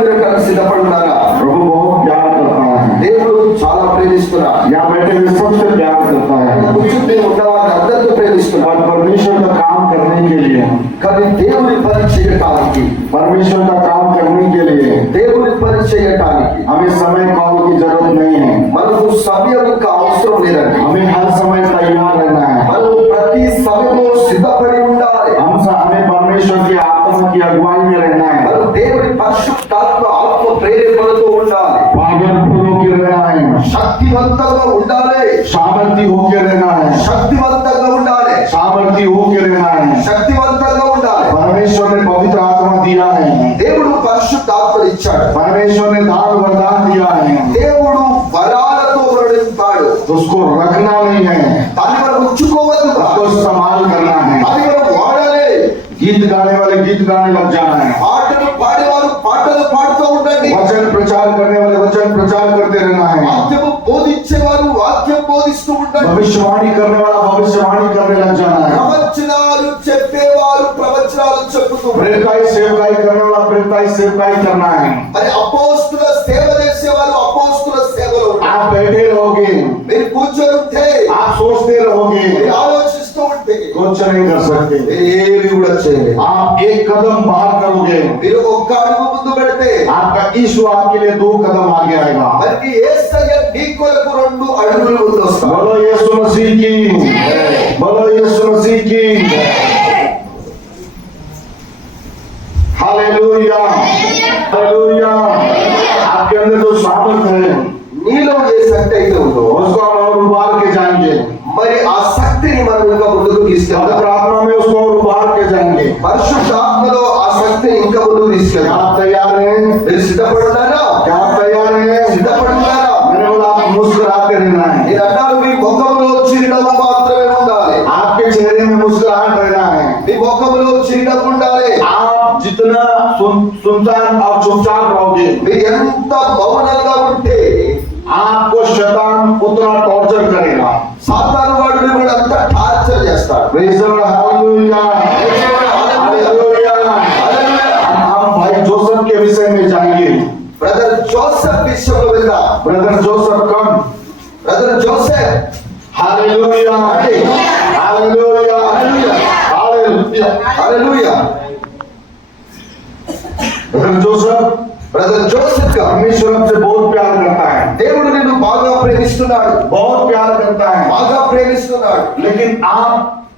మీరు కలిసి సిద్ధపడుతున్నారా? प्रभु बहुत प्यार करता है, దేవుడు చాలా ప్రేమిస్తున్నారు. यहाँ बैठे हुए सबसे प्यार करता है, కూర్చుని ఉన్న వారిని అందరితో ప్రేమిస్తున్నారు. और परमेश्वर का काम करने के लिए, కానీ దేవుని పని చేయటానికి, परमेश्वर का काम करने के लिए దేవుని పని చేయటానికి हमें समय काल की जरूरत नहीं है। మనకు సమయం ఇంకా అవసరం లేదండి. हमें हर समय तैयार रहना है। మనం ప్రతి సమయంలో సిద్ధపడి ఉండాలి. हमें परमेश्वर की आत्मा की अगुवाई में रहना है। మనం దేవుని పరిశుద్ధాత్మ ఆత్మ ప్రేరేపణతో ఉండాలి. पावरफुल होकर रहना है, శక్తివంతంగా ఉండాలి. सामर्थ्य होकर रहना है, శక్తివంతంగా ఉండాలి. सामर्थ्य होकर रहना है। శక్తివంతంగా ఉండాలి. परमेश्वर ने पवित्र आत्मा दिया है, దేవుడు పరిశుద్ధాత్మను ఇచ్చాడు. परमेश्वर ने दान वरदान दिया है, దేవుడు వరాలతో వరదింపాడు. तो उसको रखना नहीं है, దాన్ని మనం ఉంచుకోవద్దు. उसको इस्तेमाल करना है। అది మనం వాడాలి. गीत गाने वाले गीत गाने लग जाना है, పాటలు పాడేవారు పాటలు పాడుతూ ఉండండి. वचन प्रचार करने वाले वचन प्रचार करते रहना है, వాక్యము బోధించేవారు వాక్యం బోధిస్తూ ఉండండి. भविष्यवाणी करने वाला भविष्यवाणी करने लग जाना है, ప్రవచనాలు చెప్పేవారు ప్రవచనాలు చెప్పుతూ ఉండండి. प्रेरिताई सेवकाई करने वाला प्रेरिताई सेवकाई करना है। మరి అపోస్తుల సేవ చేసేవారు అపోస్తుల సేవలో ఉండండి. आप बैठे रहोगे, మీరు కూర్చొని ఉంటే, आप सोचते रहोगे, మీరు ఆలోచిస్తూ ఉంటే कुछ नहीं कर सकते। ఏమీ కూడా చేయలేరు. आप एक कदम बाहर करोगे, మీరు ఒక్క అడుగు ముందు పెడితే आपका यीशु आपके लिए 2 कदम आगे आएगा। మరి యేసయ్య నీ కొరకు 2 అడుగులు ముందు వస్తాడు. बोलो यीशु मसीह की, बोलो यीशु मसीह की, हालेलुया, हालेलुया। आपके अंदर जो सामर्थ है, నీలో ఏ శక్తి అయితే ఉందో उसको हम और उबार के जाएंगे, మరి ఆ శక్తిని మనం ఇంకా ముందుకు తీసుకెళ్తాం. पवित्र आत्मा में उसको और उबार के जाएंगे। పరిశుద్ధాత్మలో ఆ శక్తిని ఇంకా ముందుకు क्या తీసుకెళ్తాం. आप तैयार हैं? మీరు సిద్ధపడున్నారా? क्या आप तैयार हैं? సిద్ధపడున్నారా? मेरे बोला आप मुस्कुराते रहना है, నేను అన్నాను మీ ముఖంలో చిరునవ్వు మాత్రమే ఉండాలి. आपके चेहरे में मुस्कुराहट रहना है। మీ ముఖంలో చిరునవ్వు ఉండాలి. आप जितना सुनसान और चुपचाप रहोगे, మీరు ఎంత మౌనంగా ఉంటే आपको शैतान उतना टॉर्चर करेगा। సాతాను వాడు మిమ్మల్ని అంతా టార్చర్ చేస్తాడు. Praise the Lord, hallelujah, hallelujah. हम भाई जोसेफ के विषय में जाएंगे। బ్రదర్ జోసెఫ్ విషయంలో వెళ్దాం. Brother Joseph come, brother Joseph hallelujah, hallelujah, hallelujah. Hallelujah. Brother Joseph, brother Joseph గా परमेश्वर हमसे बहुत प्यार करता है, దేవుడు నిన్ను బాగా ప్రేమిస్తున్నాడు. बहुत प्यार करता है। బాగా ప్రేమిస్తున్నాడు. लेकिन आप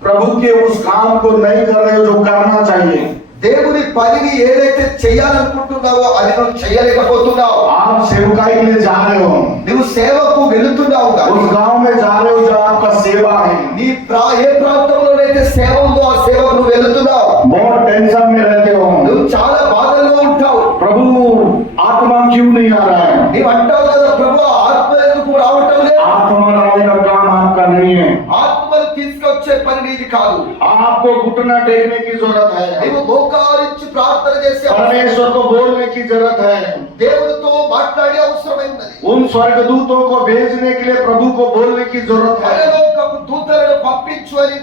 प्रभु के उस काम को नहीं कर रहे हो जो करना चाहिए। దేవుని పనిని ఏదైతే చేయాలనుకుంటున్నావో అది నువ్వు చేయలేకపోతున్నావు. आप सेवकाई के लिए जा रहे हो, నువ్వు సేవకు వెళుతున్నావు उस కానీ गांव में जा रहे हो जहाँ आपका सेवा है, నీ ఏ ప్రాంతంలోనైతే సేవ ఉందో ఆ సేవకు నువ్వు వెళుతున్నావు. बहुत टेंशन में रहते हो, నువ్వు చాలా బాధల్లో ఉంటావు. प्रभु आत्मा क्यों नहीं आ रहा है? నీవు అంటావు కదా, ప్రభు ఆత్మ ఎందుకు రావటం లేదు? आत्मा लाने का काम आपका नहीं है। ఆత్మను తీసుకొచ్చే పని నీది కాదు. आपको घुटना टेकने की जरूरत है, నీవు మోకాలించి ప్రార్థన చేసే परमेश्वर को बोलने की जरूरत है, దేవునితో మాట్లాడే అవసరమై ఉన్నది. उन स्वर्गदूतों को भेजने के लिए प्रभु को बोलने की जरूरत है। పరలోకపు దూతలను పంపించు అని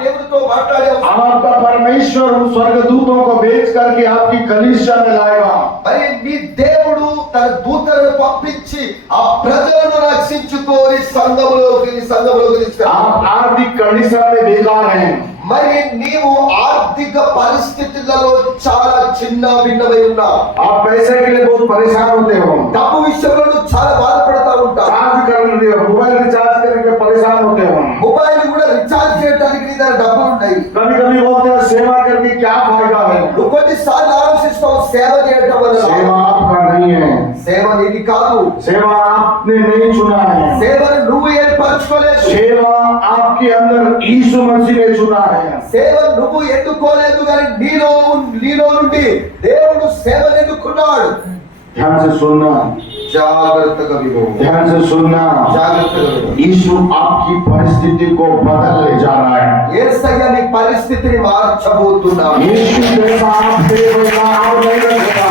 దేవునితో మాట్లాడే అవసరం. आपका परमेश्वर उन स्वर्गदूतों को भेज करके आपकी कलीसिया में लाएगा। మరి నీ దేవుడు తన దూతలను పంపించి ఆ ప్రజలను రక్షించుకొని సంఘములోకి తీసుకెళ్తాడు. आप आर्थिक कंडीशन में बेकार हैं, మరి నీవు ఆర్థిక పరిస్థితులలో చాలా చిన్న భిన్నమై ఉన్నావు. आप पैसे के लिए बहुत परेशान होते हो, డబ్బు విషయంలో నువ్వు చాలా బాధపడతా ఉంటావు. चार्ज करने मोबाइल रिचार्ज करने के परेशान होते हो। మొబైల్ కూడా రీఛార్జ్ చేయడానికి నీ దగ్గర డబ్బులు ఉంటాయి. कभी कभी बोलते हैं सेवा करके क्या फायदा है? నువ్వు కొన్నిసార్లు ఆలోచిస్తావు సేవ చేయటం వల్ల सेवा आपका नहीं है, సేవ నీది కాదు. सेवा आपने नहीं चुना है, సేవను నువ్వు ఏర్పరచుకోలేదు. सेवा आपके अंदर यीशु मसीह ने चुना है। సేవను నువ్వు ఎన్నుకోలేదు కానీ నీలో నుండి దేవుడు సేవను ఎన్నుకున్నాడు. ध्यान से सुनना, జాగ్రత్తగా విను. ध्यान से सुनना। జాగ్రత్తగా విను. यीशु आपकी परिस्थिति को बदलने जा रहा है। యేసయ్య నీ పరిస్థితిని మార్చబోతున్నాడు. यीशु जैसा आपसे बदलाव नहीं रखेगा।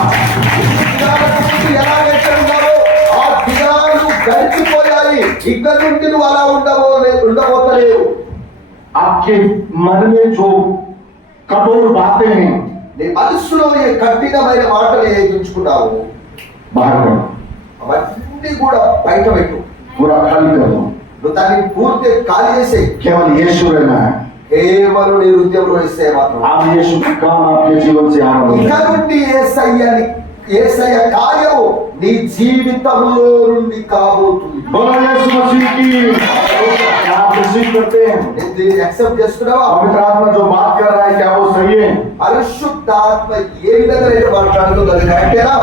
ఎలాగైతే ఉన్నావో ఆ దినాలు గడిచిపోయాయి. ఇక్కడ నుండి నువ్వు అలా ఉండబోతలేవు. आपके मन में जो कठोर बातें हैं, నీ మనసులో ఏ కఠినమైన మాటలు ఏది ఉంచుకున్నావు बाहर करो, అవన్నీ కూడా బయట పెట్టు. पूरा खाली कर दो, నువ్వు దాన్ని పూర్తి ఖాళీ చేసే. केवल यीशु रहना है। కేవలం నీ హృదయంలో ఇస్తే మాత్రం आप यीशु का काम आपके जीवन से आरंभ ఇక करें। నుండి యేసయ్య కార్యము నీ జీవితంలో నుండి కాబోతుంది. बोलो यीशु मसीह की। क्या आप रिसीव करते हैं? నేను దీన్ని యాక్సెప్ట్ చేస్తున్నావా? पवित्र आत्मा जो बात कर रहा है क्या वो सही है? పరిశుద్ధాత్మ ఏ విధంగా నేను మాట్లాడుతుందో అది కరెక్టేనా?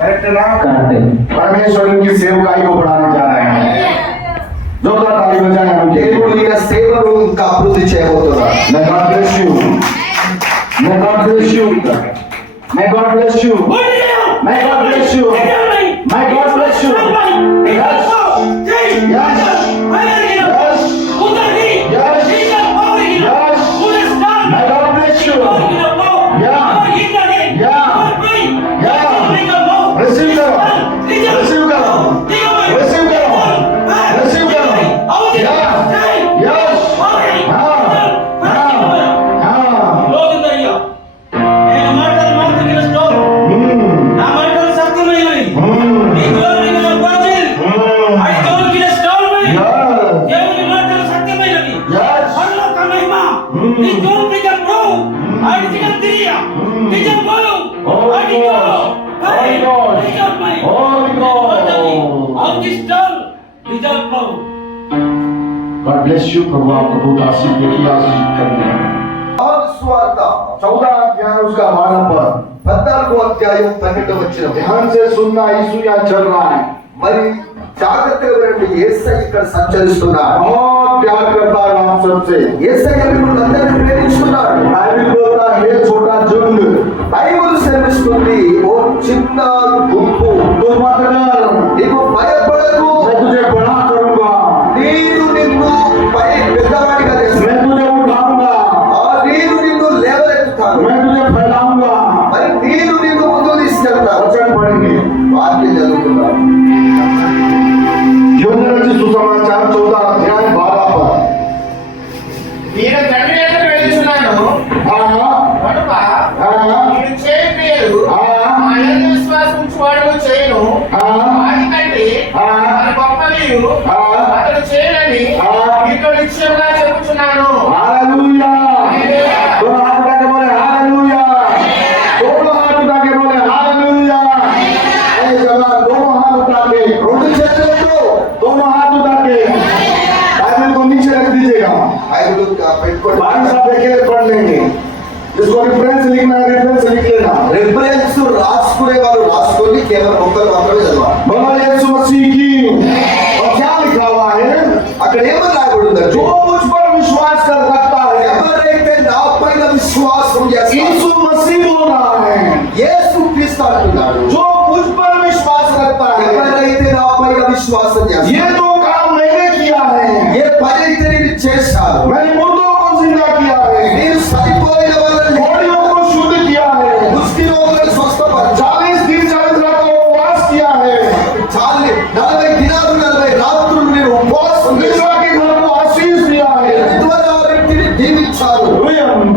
करेक्ट ना? परमेश्वर इनकी सेवकाई को बढ़ाने जा रहे हैं। जोरदार ताली बजाएं हम దేవుడు ఈయన సేవను ఇంకా అభివృద్ధి చేయబోతున్నాడు. May God bless you. May God bless you. May God bless you. May God bless you. May God bless you. Yes. Yes. Yes. Yes. Yes. May God bless you. Yeah. Yeah. Yeah. Receive करो. Receive करो. Receive करो. Receive करो. Yeah. Yes. हाँ. हाँ. God bless you. प्रभु आपको बहुत आशीष देगी, आशीष करेंगे। యోహాను సువార్త 14 अध्याय उसका 12 पद। 14వ అధ్యాయం 12వ వచనం. ध्यान से सुनना, यीशु यहाँ चल रहा है। మరి జాగ్రత్తగా వినండి, యేసయ్య ఇక్కడ సంచరిస్తున్నాడు. बहुत प्यार करता है आप सबसे। యేసయ్య మిమ్మల్ని అందరినీ ప్రేమిస్తున్నాడు. बाइबल बोलता है हे छोटा झुंड, బైబిల్ సెలవిస్తుంది, ఓ చిన్న గుంపు, तू मत डर, నీవు భయపడకు, मैं तुझे बड़ा करूंगा, నేను నిన్ను పెద్దవాడిగా చేస్తాను, मैं तुझे उठाऊंगा, నేను నిన్ను లేవనెత్తుతాను, मैं तुझे फैलाऊंगा। మరి నేను నిన్ను ముందుకు తీసుకెళ్తాను. वचन पढ़ेंगे। వాక్యం చదువుతున్నాను. యోహాను రచించిన సుసమాచారం 14 అధ్యాయం 12 పद। నేను తండ్రి ఎదుట వెళ్తున్నాను కనుక నేను చేయలేదు ఆయన విశ్వాసం ఉంచువాడు చేయను వాటికంటే అది గొప్పవి అతడు చేయనని మీతో నిశ్చయంగా చెబుతున్నాను. हालेलुया। दोनों हाथ उठा के बोले हालेलुया। दोनों हाथ उठा के बोले हालेलुया। ए जवान, दोनों हाथ उठा के, రెండు చేతులతో दोनों हाथ उठा के बाइबल को नीचे रख दीजिएगा। బైబిల్ పెట్టుకోండి. बाकी सब अकेले पढ़ लेंगे। जिसको रेफरेंस लिखना है रेफरेंस लिख लेना। రిఫరెన్స్ రాసుకునే వారు రాసుకొని కేవలం ఒక్కరు మాత్రమే చదవాలి. बोलो यीशु मसीह की। और क्या लिखा हुआ है? అక్కడ ఏమని రాయబడిందంటే, जो मुझ पर विश्वास कर रखता है, ఎవరైతే నా పైన విశ్వాసం చేస్తారో, यीशु मसीह बोल रहा है, యేసు క్రీస్తు అంటున్నాడు, जो मुझ पर विश्वास रखता है, ఎవరైతే నా పైన విశ్వాసం చేస్తారో, ये जो काम मैंने किया है, ఏ పని అయితే నేను చేశాను, मैंने मुर्दों को जिंदा किया है, నేను సరిపోయిన వాళ్ళని, घोड़ियों को शुद्ध किया है, ముష్టి రోగులను స్వస్థపరిచాను, 40 दिन 40 रात का उपवास किया है, 40 దినాలు 40 రాత్రులు నేను ఉపవాసం विधवा చేశాను, के घर को आशीष दिया है, విధవల వారింటిని దీవించాను,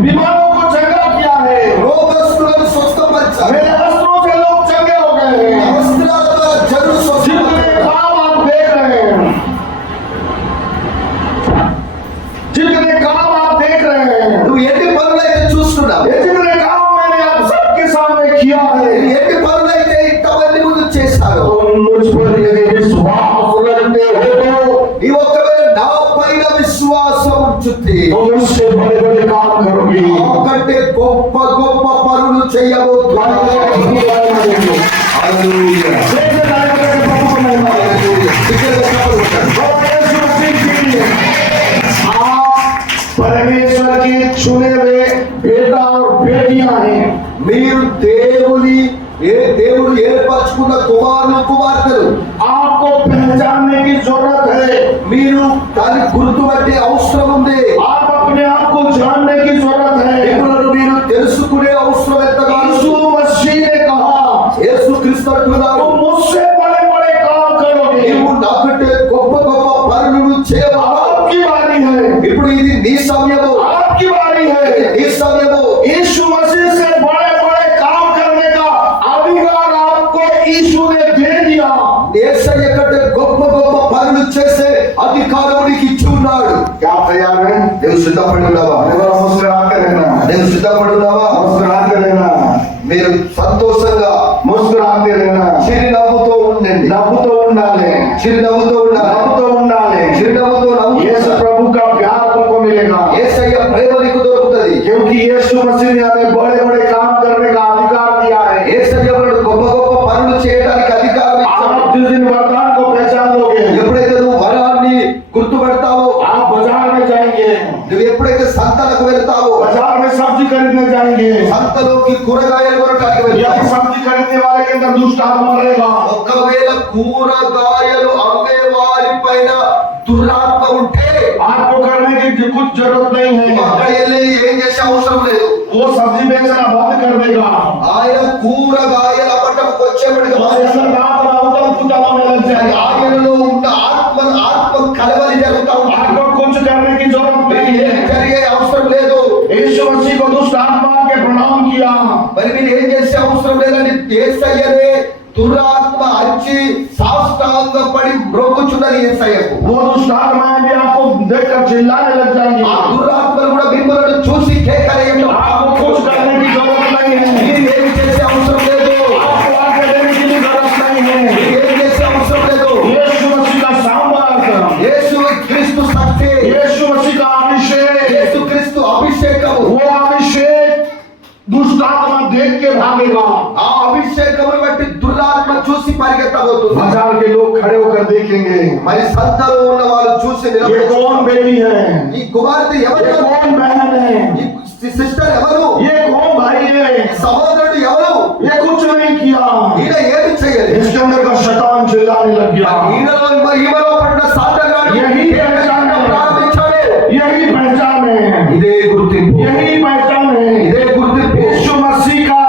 बीमारों को चंगा किया है, రోగస్తులను స్వస్థపరిచాను, मेरे अस्त्रों से लोग चंगे हो गए हैं। వస్త్రాల ద్వారా జనులు जितने స్వస్థపరిచారు. काम आप देख रहे हैं, जितने काम आप देख रहे हैं, నువ్వు ఎన్ని పనులైతే చూస్తున్నావు, ये जितने काम मैंने आप सबके सामने किया है, ఎన్ని పనులైతే ఇంతమంది ముందు చేశారు, तो मुझ पर यदि विश्वास रखते हो నీ ఒకవేళ నా పైన విశ్వాసం ఉంచుతే तो मुझसे बड़े बड़े काम करोगे। ఒకటే గొప్ప గొప్ప పనులు చేయబోతున్నాను. హల్లెలూయా. హల్లెలూయా. ఇక్కడ చెప్పండి. परमेश्वर के चुने हुए बेटा और बेटियां हैं। మీరు దేవుడు ఏర్పరచుకున్న కుమారులు కుమార్తెలు. आपको पहचानने की जरूरत है, మీరు దాన్ని గుర్తుపట్టే అవసరం ఉంది. आप अपने आप को जानने की जरूरत है। మిమ్మల్ని మీరు తెలుసుకునే అవసరం ఎంతగానో. यीशु मसीह ने कहा యేసు క్రీస్తు అంటున్నాడు, तुम मुझसे बड़े बड़े काम करोगे। నీవు నాకంటే గొప్ప గొప్ప పనులు చేయవచ్చు. आपकी बारी है, ఇప్పుడు ఇది నీ సమయము, आपकी बारी है। యేసయ్య కంటే గొప్ప గొప్ప పనులు చేసే అధికారం నీకు ఇచ్చి ఉన్నాడు. क्या तैयार है? నువ్వు సిద్ధపడి ఉన్నావా? मुस्कुराते रहना, నువ్వు సిద్ధపడి ఉన్నావా? मुस्कुराते रहना, మీరు సంతోషంగా मुस्कुराते रहना, చిరునవ్వుతో ఉండండి. నవ్వుతూ ఉండాలి, చిరునవ్వుతో ఉండాలి. నవ్వుతూ ఉండాలి. చిరునవ్వుతో నవ్వు. यीशु प्रभु का प्यार तुमको मिलेगा, యేసయ్య ప్రేమ నీకు దొరుకుతుంది. क्योंकि यीशु मसीह ने हमें बड़े बड़े काम करने का अधिकार दिया है। యేసయ్య మనకు గొప్ప గొప్ప పనులు చేయడానికి అధికారం ఇచ్చాడు. आप जिस दिन वरदान को पहचान लोगे, ఎప్పుడైతే నువ్వు వరాన్ని గుర్తుపెడతావో, आप बाजार में जाएंगे, నువ్వు ఎప్పుడైతే సంతలకు వెళ్తావో, बाजार में सब्जी खरीदने जाएंगे, సంతలోకి కూరగాయలు కొనడానికి यदि వెళ్తావు. सब्जी खरीदने वाले के अंदर दुष्ट आत्मा रहेगा, ఒకవేళ కూరగాయలు అమ్మే వారి పైన దురాత్మ ఉంటే आपको करने की कुछ जरूरत नहीं నువ్వు है, అక్కడ వెళ్ళి ఏం చేసే అవసరం లేదు. वो सब्जी बेचना बंद कर देगा। ఆయన కూరగాయల పట్టణకు వచ్చేప్పటికి हमारे अंदर रात और अवतम पूजा होने लग जाएगा। ఆయనలో ఉన్న ఆత్మ కలవలి జరుగుతా ఉంటుంది. आपको कुछ करने की जरूरत नहीं ఏం है। జరిగే అవసరం లేదు. यीशु मसीह को दुष्ट आत्मा के प्रणाम किया, మరి మీరు ఏం చేసే అవసరం లేదని యేసయ్యనే దురాత్మ వచ్చి సాష్టాంగపడి మ్రొక్కుచున్నది యేసయ్యకు. वो दुष्ट आत्माएं भी आपको देखकर चिल्लाने लग जाएंगी। ఆ దురాత్మలు కూడా మిమ్మల్ని చూసి కేకలేయటం. आपको कुछ करने की जरूरत नहीं है, మీరు ఏమి చేసే అవసరం లేదు. आपको आगे देने की भी जरूरत नहीं है। మీరు ఏమి చేసే అవసరం లేదు. यीशु मसीह का सामर्थ्य, యేసు క్రీస్తు శక్తి, यीशु मसीह का अभिषेक, యేసు క్రీస్తు అభిషేకము, वो अभिषेक दुष्ट आत्मा देख के भागेगा। ఆ అభిషేకమును బట్టి దురాత్మ చూసి పరిగెత్తబోతుంది. बाजार के लोग खड़े होकर देखेंगे, మరి సంతలో ఉన్న వాళ్ళు చూసి ये నిలబడి, कौन बेटी है, ఈ కుమార్తె ये ఎవరు, कौन बहन है, ఈ సిస్టర్ ఎవరు, ये कौन भाई है, సహోదరుడు ఎవరు, ये कुछ नहीं किया। ఈయన ఏమి చేయలేదు. इसके अंदर का शैतान चिल्लाने लग गया। ఈమెలో పడిన సాతానుడు यही पहचान है, ప్రారంభించాడు. यही पहचान है, ఇదే గుర్తింపు, यही पहचान है। ఇదే గుర్తింపు. यीशु मसीह का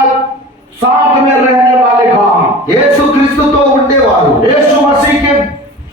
साथ में रहने वाले का, యేసు క్రీస్తుతో ఉండేవారు. यीशु मसीह के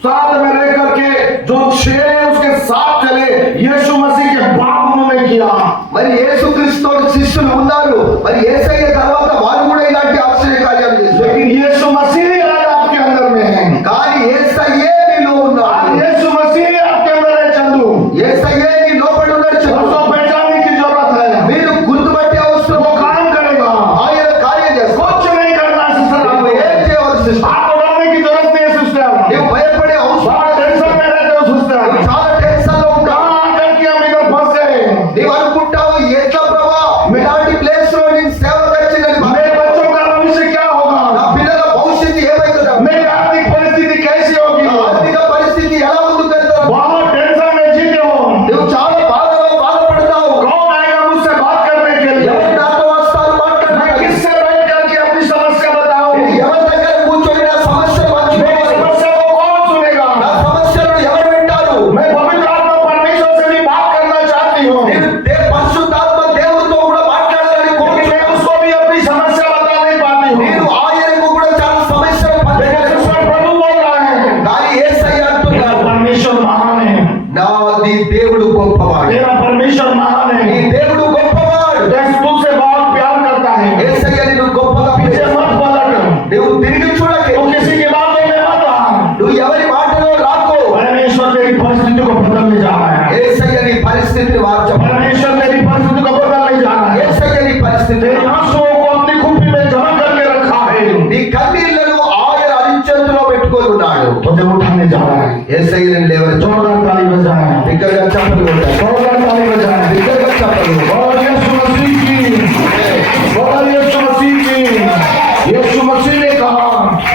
साथ में रह करके जो शेर है उसके साथ चले, यीशु मसीह के बाप उन्होंने किया। మరి యేసు క్రీస్తు శిష్యులు ఉన్నారు. మరి యేసయ్య తర్వాత వారు కూడా ఇలాంటి ఆశ్చర్య కార్యాలు చేశారు. लेकिन यीशु मसीह आज आपके अंदर में है, కానీ యేసయ్యే నీలో ఉన్నాడు. आज यीशु मसीह आपके अंदर है। चंदू, యేసయ్యే నీ లోపల ఉన్నాడు. उसको पहचानने की जरूरत है, మీరు గుర్తుపట్టే అవసరం. वो काम करेगा, ఆయన కార్యం చేస్తాడు. कुछ नहीं करना सिस्टर, నువ్వు ఏం చేయవలసి సిస్టర్? आपको डरने की जरूरत नहीं है सिस्टर, నువ్వు భయపడే అవసరం. बहुत टेंशन में रहते हो सिस्टर, నువ్వు చాలా టెన్షన్ లో ఉంటావు. कहाँ आकर के हम इधर फंस गए, నీవు అనుకుంటావు ఎట్లా ప్రభా ఇలాంటి ప్లేస్ లో నేను సేవ వచ్చిందని. मेरे बच्चों का भविष्य क्या నా होगा, పిల్లల భవిష్యత్తు ఏమైతుందా, मेरी आर्थिक परिस्थिति कैसी होगी, ఆర్థిక పరిస్థితి ఎలా ముందుకు వెళ్తావు. बहुत टेंशन में जीते हो। నువ్వు చాలా బాధపడతావు. कौन आएगा मुझसे बात करने के लिए, ఎవరు నాతో వస్తారు मैं మాట్లాడడానికి? किससे बैठ करके अपनी समस्या बताऊं, నేను ఎవరి దగ్గర కూర్చొని నా సమస్యలు मेरी మర్చిపోవాలి. समस्या को कौन सुनेगा, నా సమస్యలను ఎవరు వింటారు? मैं पवित्र आत्मा परमेश्वर से भी बात करना चाहती हूँ, నేను పరిశుద్ధాత్మ దేవుడితో కూడా మాట్లాడాలని लेकिन కోరుకుంటున్నాను. मैं उसको भी अपनी समस्या बता नहीं पाती నేను हूँ। ఆయనకు కూడా చాలా సమస్యలు लेकिन పంచుకోవాలి. ईश्वर प्रभु बोल रहा है, కానీ యేసయ్య मेरा అంటున్నాడు, परमेश्वर महान है, నాది దేవుడు గొప్పవాడు. मेरा परमेश्वर महान నీ है, దేవుడు గొప్పవాడు. देश तुझसे बहुत प्यार करता है, యేసయ్య నిన్ను గొప్పగా पीछे ప్రేమిస్తాడు. मत पलट, నువ్వు తిరిగి చూడకే. तो किसी की बातों में मत आ, నువ్వు ఎవరి మాటలో రాకో. परमेश्वर तेरी परिस्थिति को बदलने जा रहा है, యేసయ్య నీ పరిస్థితిని మార్చబోతున్నాడు. परमेश्वर तेरी परिस्थिति को बदलने जा रहा है, యేసయ్య నీ పరిస్థితి, तेरे आंसुओं को अपनी कुप्पी में जमा करके रखा है, నీ కన్నీళ్లను ఆయన అరిచేతిలో పెట్టుకొని ఉన్నాడు. तुझे उठाने जा रहा है। యేసయ్య నిన్ను లేవనెత్తాడు. जोरदार ताली बजाएं, బిగ్గరగా చప్పట్లు కొట్టాడు. जोरदार ताली बजाएं, బిగ్గరగా చప్పట్లు కొట్టాడు. और यीशु मसीह की, और यीशु मसीह की, यीशु मसीह ने कहा,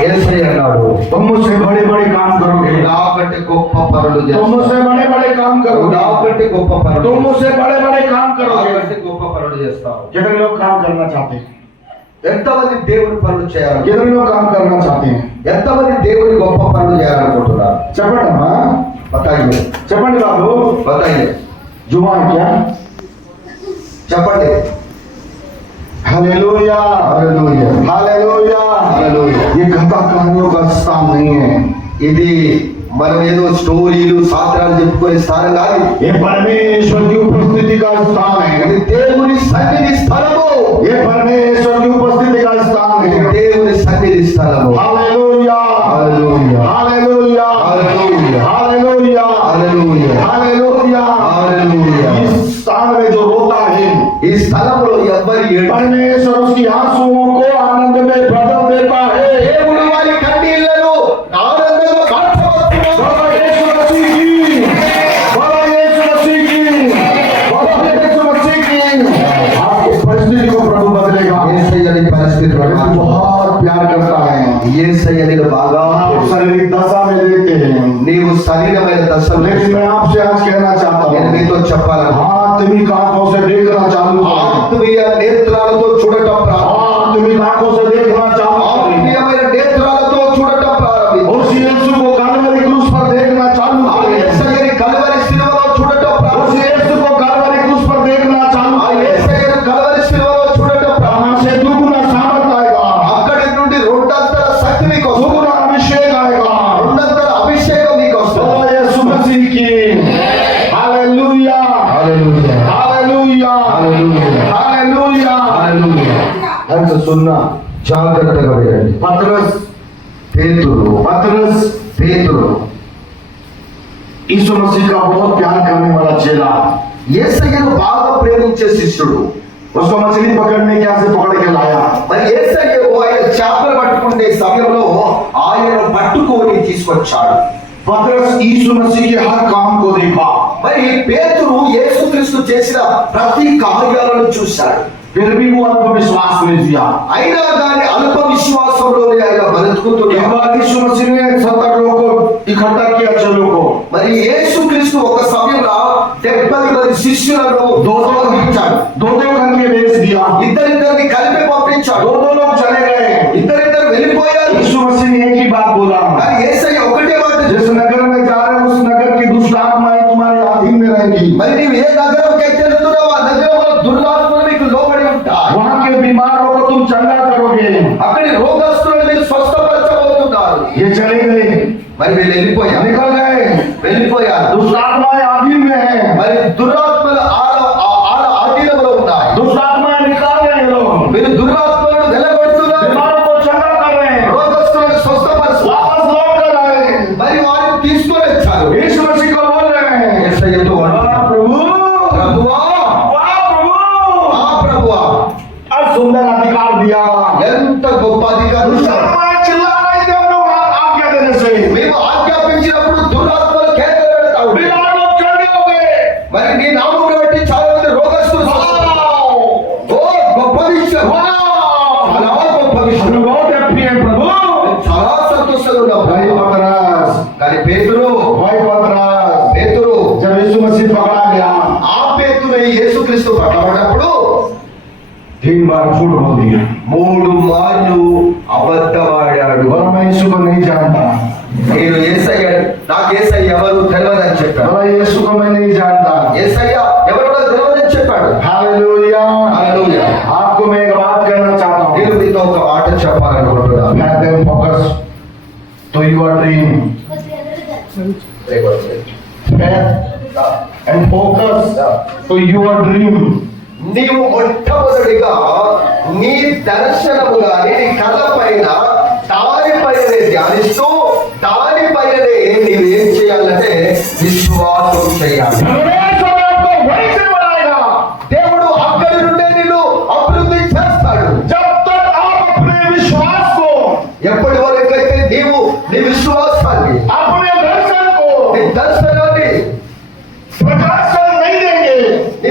యేసయ్య అన్నాడు, तुम मुझसे बड़े बड़े काम करोगे, నాకంటే గొప్ప పనులు तुम చేస్తావు. मुझसे बड़े बड़े काम करोगे, నాకంటే గొప్ప పనులు तुम मुझसे बड़े बड़े काम करोगे। నాకంటే గొప్ప పనులు చేస్తావు. कितने लोग काम करना चाहते हैं, ఎంతమంది దేవుడి పనులు చేయాలి? कितने लोग काम करना चाहते हैं, ఎంతమంది దేవుడి గొప్ప పనులు చేయాలనుకుంటున్నారు? చెప్పండి అమ్మా, బతాయి చెప్పండి బాబు, బతాయి जुबान क्या, చెప్పండి. हालेलुया, హల్లెలూయా, हालेलुया, హల్లెలూయా. ये कथा कहानियों का स्थान नहीं है, ఇది మనం ఏదో స్టోరీలు సాత్రాలు చెప్పుకునే స్థానం కాదు. ये परमेश्वर की उपस्थिति का स्थान है, ఇది దేవుని సన్నిధి స్థలము. ये परमेश्वर की उपस्थिति का स्थान ఇది है। దేవుని సన్నిధి స్థలము. हालेलुया, హల్లెలూయా. परमेश्वर उसकी आंसुओं को आनंद में बदल देता है। దేవుడు వారి కన్నీళ్లను ఆనందంగా మార్చవచ్చును. बाबा यीशु मसीह की, बाबा यीशु मसीह की, बाबा यीशु मसीह की, आपकी परिस्थिति को प्रभु बदलेगा। యేసయ్యని పరిస్థితి प्रभु बहुत प्यार करता है। యేసయ్యని బాగా आप शारीरिक दशा में देखते हैं, నీవు శరీరమైన దశలో लेकिन मैं आपसे आज कहना चाहता నేను हूँ, మీతో చెప్పాలను आत्मिक आंखों से देखना चालू करो। ఆత్మీయ నేత్రాలతో చూడటం ప్రారంభం. आत्मिक आंखों से देखना चालू करो। ఆత్మీయమైన నేత్రాలతో చూడటం ప్రారంభం. उस यीशु को कलवरी क्रूस पर देखना चालू ఆ करो। యేసయ్యని కల్వరి శిలువలో చూడటం उस ప్రారంభం. यीशु को कलवरी क्रूस पर देखना चालू ఆ करो। యేసయ్యని కల్వరి శిలువలో చూడటం ప్రారంభం. वहां से दुगुना सामर्थ आएगा, అక్కడి నుండి రెండంతల శక్తి మీకు వస్తుంది. दुगुना अभिषेक आएगा। రెండంతల అభిషేకం మీకు వస్తుంది. बाबा यीशु मसीह की हालेलुया, హల్లెలూయా. हालेलुया, హల్లెలూయా. हालेलुया। అంటే సున్నా జాగ్రత్తగా వినండి. पतरस పత్రులు यीशु मसीह का बहुत प्यार करने वाला चेला, యేసయ్యను బాగా ప్రేమించే శిష్యుడు. उसको मछली पकड़ने के से पकड़ के लाया। మరి యేసయ్య ఆయన చేపలు పట్టుకునే సమయంలో ఆయన పట్టుకొని తీసుకొచ్చాడు. पतरस यीशु मसीह के हर काम को देखा, మరి పేతురు యేసుక్రీస్తు చేసిన ప్రతి కార్యాలను చూశాడు. फिर भी वो अल्पविश्वास में जिया। అయినా కానీ అల్ప విశ్వాసంలోనే ఆయన एक బ్రతుకుతున్నాడు. बार यीशु मसीह ने 70 लोगों को इकट्ठा किया, चेलों को। మరి యేసుక్రీస్తు ఒక సమయంలో 70 మంది శిష్యులను दो పంపించాడు. करके भेज दिया। ఇద్దరిద్దరిని కలిపి పంపించాడు. दो लोग चले गए। ఇద్దరిద్దరు వెళ్ళిపోయారు. यीशु मसीह ने एक ही बात बोला, కానీ యేసయ్య ఒకటే మాట जिस చెప్పాడు. नगर में जा रहे हो उस नगर की दुष्ट आत्माएं तुम्हारे अधीन में रहेंगी। మరి నీవు ఏ నగరంకైతే వెళ్తున్నావో ఆ నగరంలో దుర్లాత్మలు మీకు లోబడి ఉంటాయి. वहां के बीमारों को तुम चंगा करोगे। అక్కడి రోగస్తులను మీరు స్వస్థపరచబోతున్నారు. ये चले गए, మరి వీళ్ళు వెళ్ళిపోయారు. निकल गए। వెళ్ళిపోయారు. दुष्ट आत्माएं अधीन में है, మరి దురాత్మలు ఆల ఆధీనంలో ఉన్నాయి. दुष्ट आत्माएं निकाल रहे लोग, మీరు దురాత్మలను వెలగొడుతున్నారు. बीमारों को चंगा कर रहे हैं, రోగస్తులను స్వస్థపరుస్తున్నారు. वापस लौट कर आए। మరి వారిని తీసుకొని వచ్చారు. यीशु मसीह को बोल रहे हैं, యేసయ్యతో वाह అంటున్నారు, प्रभु, ప్రభువా, वाह प्रभु, ఆ ప్రభువా, और सुंदर अधिकार दिया। ఎంత గొప్ప అధికారం दुष्ट ఇచ్చారు. आत्माएं चिल्ला रही थी हम लोग आज्ञा देने से, మేము ఆజ్ఞాపించినప్పుడు దురాత్మలు కేకలు పెడతావు. बीमार लोग चंगे हो गए। మరి నీ నామమును బట్టి చాలా మంది రోగస్తులు స్వస్థపడ్డారు. ఓ గొప్ప విషయం. చాలా గొప్ప విషయం. हम बहुत हैप्पी हैं प्रभु। చాలా సంతోషంగా ఉన్నాం. भाई पतरस, కానీ పేతురు जब यीशु मसीह पकड़ा गया, ఆ పేతురు యేసుక్రీస్తు పట్టబడినప్పుడు 3 बार झूठ बोल दिया, 3 మార్లు అబద్ధమాడాడు. और मैं यीशु को नहीं जानता, నేను యేసయ్య, నాకు యేసయ్య ఎవరు తెలియదని చెప్పాడు. बोला यीशु को मैं नहीं जानता। యేసయ్య ఎవరు కూడా తెలియదని చెప్పాడు. हालेलुया, హల్లెలూయా. आपको मैं एक बात कहना चाहता हूँ, నేను మీతో ఒక మాట చెప్పాలనుకుంటున్నాను. faith and focus to your dream, faith and focus to your dream. నీవు మొట్టమొదటిగా నీ దర్శనము గాని నీ కళ్ళ పైన దానిపైనే ధ్యానిస్తూ దానిపైనే నీవు ఏం చేయాలంటే విశ్వాసం చేయాలి. परमेश्वर आपको वहीं से बनाएगा దేవుడు అక్కడి నుండే నిన్ను అభివృద్ధి చేస్తాడు. जब तक आप अपने विश्वास को, ఎప్పటి వరకైతే నీవు నీ విశ్వాసాన్ని, अपने दर्शन को నీ దర్శనాన్ని, प्रकाशन नहीं देंगे, నీ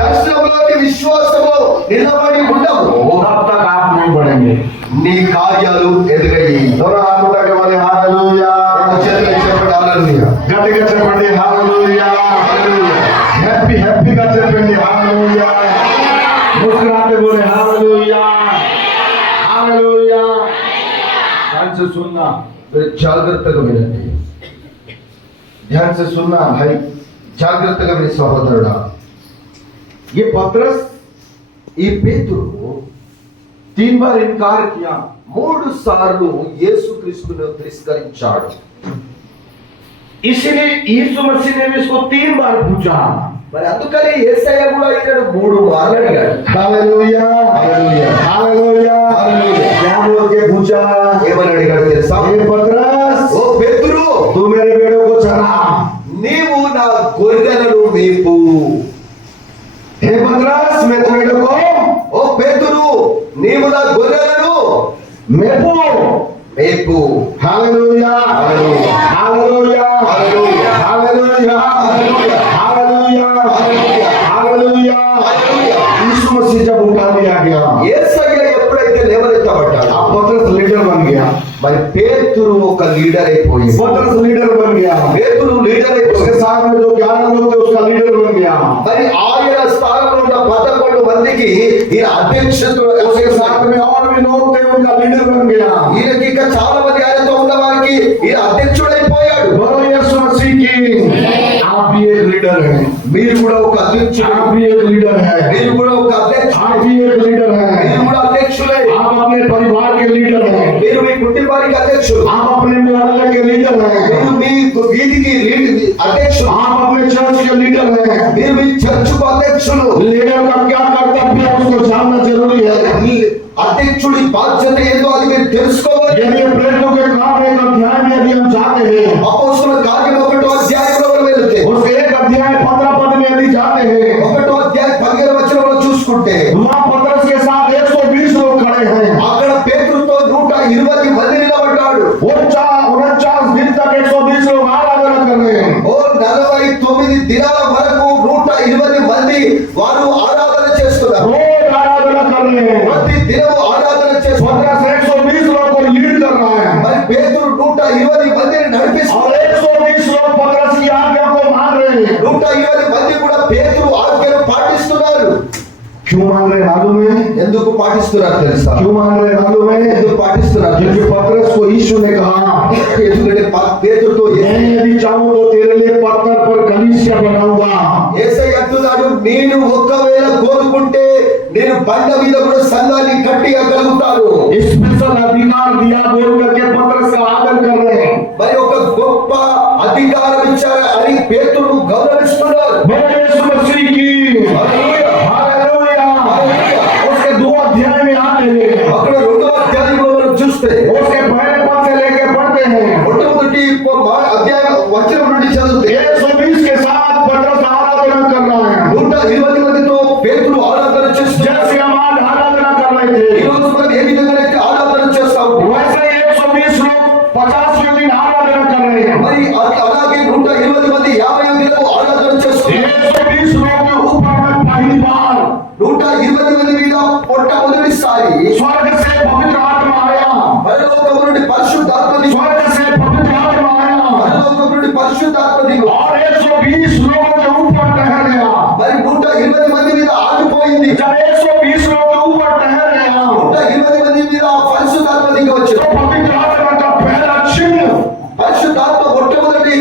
దర్శనంలో నీ విశ్వాసంలో నిలబడి ఉండవు, तब तक आप नहीं बढ़ेंगे। నీ కార్యాలు ఎదుగయి. दोनों हाथ उठा के बोले हालेलुया, చేతులు చెప్పండి హల్లెలూయా. గట్టిగా చెప్పండి हालेलुया, हैप्पी हैप्पी గా చెప్పండి हालेलुया, मुस्कुराते बोले हालेलुया, हालेलुया। ध्यान से सुनना, మీరు జాగ్రత్తగా వినండి. ध्यान से सुनना भाई। జాగ్రత్తగా విని సహోదరుడా. ये पतरस ఈ పేతురు 3 बार इनकार किया, 3 సార్లు యేసుక్రీస్తును తిరస్కరించాడు. इसीलिए यीशु मसीह ने भी इसको 3 बार पूछा। మరి అందుకని యేసయ్య కూడా ఈనాడు 3 మార్లు అడిగాడు. Hallelujah, hallelujah, hallelujah, hallelujah. क्या बोल के पूछा? ఏమని అడిగాడు తెలుసా? हे पतरस, ఓ పేతురు, तू मेरे बेड़ों को चला। నీవు నా గొర్రెలను మేపు. हे पतरस, मैं तुम्हें को ఓ పేతురు, నీవు నా గొర్రెలను मेपो మేపు. Hallelujah hallelujah hallelujah hallelujah hallelujah hallelujah hallelujah यीशु मसीह जब उठा लिया गया యేసయ్య ఎప్పుడైతే లేవనెత్తబడ్డాడు, अब पतरस लीडर बन गया మరి పేతురు ఒక లీడర్ అయిపోయింది. पतरस लीडर बन गया పేతురు లీడర్ उसके అయిపోయింది. साथ में जो 11 लोग थे उसका लीडर बन गया మరి ఆయన స్థానంలో ఉన్న 11 మందికి ఈయన అధ్యక్షుడు. उसके साथ में और भी लोग थे उनका लीडर बन गया ఈయనకి ఇంకా చాలా మంది ఆయనతో ఉన్న వారికి ఈయన అధ్యక్షుడైపోయాడు. बोलो यीशु मसीह की आप भी एक लीडर हैं మీరు కూడా ఒక అధ్యక్షుడు, आप भी एक लीडर हैं మీరు కూడా ఒక అధ్యక్షుడు, आप भी एक लीडर हैं మీరు కూడా అధ్యక్షులే. आप अपने परिवार के लीडर हैं మీరు మీ కుటుంబానికి అధ్యక్షుడు, आप अपने मोहल्ले के लीडर हैं మీరు మీ వీధికి అధ్యక్షుడు, आप अपने चर्च के लीडर हैं మీరు మీ చర్చకు అధ్యక్షులు. लीडर का क्या कर्तव्य है उसको जानना जरूरी है ఈ అధ్యక్షుడి బాధ్యత ఏందో అది మీరు తెలుసుకోవాలి. यदि प्रेरितों के काम एक अध्याय में यदि हम जाते हैं అపోస్తలుల కార్యం 1వ అధ్యాయంలో మనం వెళ్తే, उस एक अध्याय 15 पद में यदि जाते हैं 1వ అధ్యాయం 15వ వచనంలో చూసుకుంటే, वहाँ पतरस के साथ 120 लोग खड़े हैं అక్కడ పేతురుతో 120 మంది నిలబడ్డాడు. 49 दिन तक 120 लोग आराधना कर रहे हैं ఓ 49 దినాల వరకు 120 మంది వారు ఆరాధన చేస్తున్నారు. रोज आराधना कर रहे हैं ప్రతి దినము ఆరాధన చేస్తున్నారు. पतरस 120 लोग को लीड कर रहा है మరి పేతురు 120 మందిని और నడిపిస్తున్నారు. 120 लोग पतरस की आज्ञा को मान रहे हैं 120 మంది కూడా పేతురు ఆజ్ఞను పాటిస్తున్నారు. क्यों मान रहे हैं मालूम है ఎందుకు పాటిస్తున్నారు తెలుసా? क्यों मान रहे हैं मालूम है ఎందుకు పాటిస్తున్నారు? क्योंकि पतरस को यीशु ने कहा ఎందుకంటే పేతురుతో मैं यदि चाहूं तो तेरे लिए पत्थर पर कलीसिया बनाऊंगा యేసయ్య అంటున్నాడు, నేను ఒకవేళ కోరుకుంటే నేను బండ మీద కూడా సంఘాన్ని కట్టియగలుగుతాను. स्पेशल अधिकार दिया बोल करके पतरस का आदर कर रहे हैं మరి ఒక గొప్ప అధికారం ఇచ్చారు అని పేతురును గౌరవిస్తున్నారు. बोलो यीशु मसीह की హల్లెలూయా. हालेलुया उसके 2 अध्याय में आते हैं అక్కడ 2వ అధ్యాయంలో మనం చూస్తే उसके पहले पद से लेके पढ़ते हैं మొట్టమొదటి అధ్యాయం వచనం నుండి చదివితే 120 के साथ पतरस आराधना कर रहा है 120 మందితో పేతురు ఆరాధన చేస్తున్నారు. जैसे हम आज आराधना कर रहे ఈ थे రోజు మనం ఏ విధంగా అయితే ఆరాధన చేస్తాం, वैसे 120 लोग 50वें दिन आराधना कर रहे हैं మరి అలాగే 120 మంది 50వ దినము ఆరాధన చేస్తున్నారు. 120 लोग के ऊपर में पहली बार 120 మంది మీద మొట్టమొదటిసారి स्वर्ग से पवित्र आत्मा आया పరలోకము నుండి పరిశుద్ధాత్మ దిగు, स्वर्ग से पवित्र आत्मा आया పరలోకము నుండి పరిశుద్ధాత్మ దిగు. और 120 लोगों के ऊपर ठहर गया మరి 120 మంది మీద ఆగిపోయింది. जब 120 लोगों के ऊपर ठहर गया 120 మంది మీద పరిశుద్ధాత్మ దిగి వచ్చింది. तो पवित्र आत्मा का पहला चिन्ह పరిశుద్ధాత్మ మొట్టమొదటి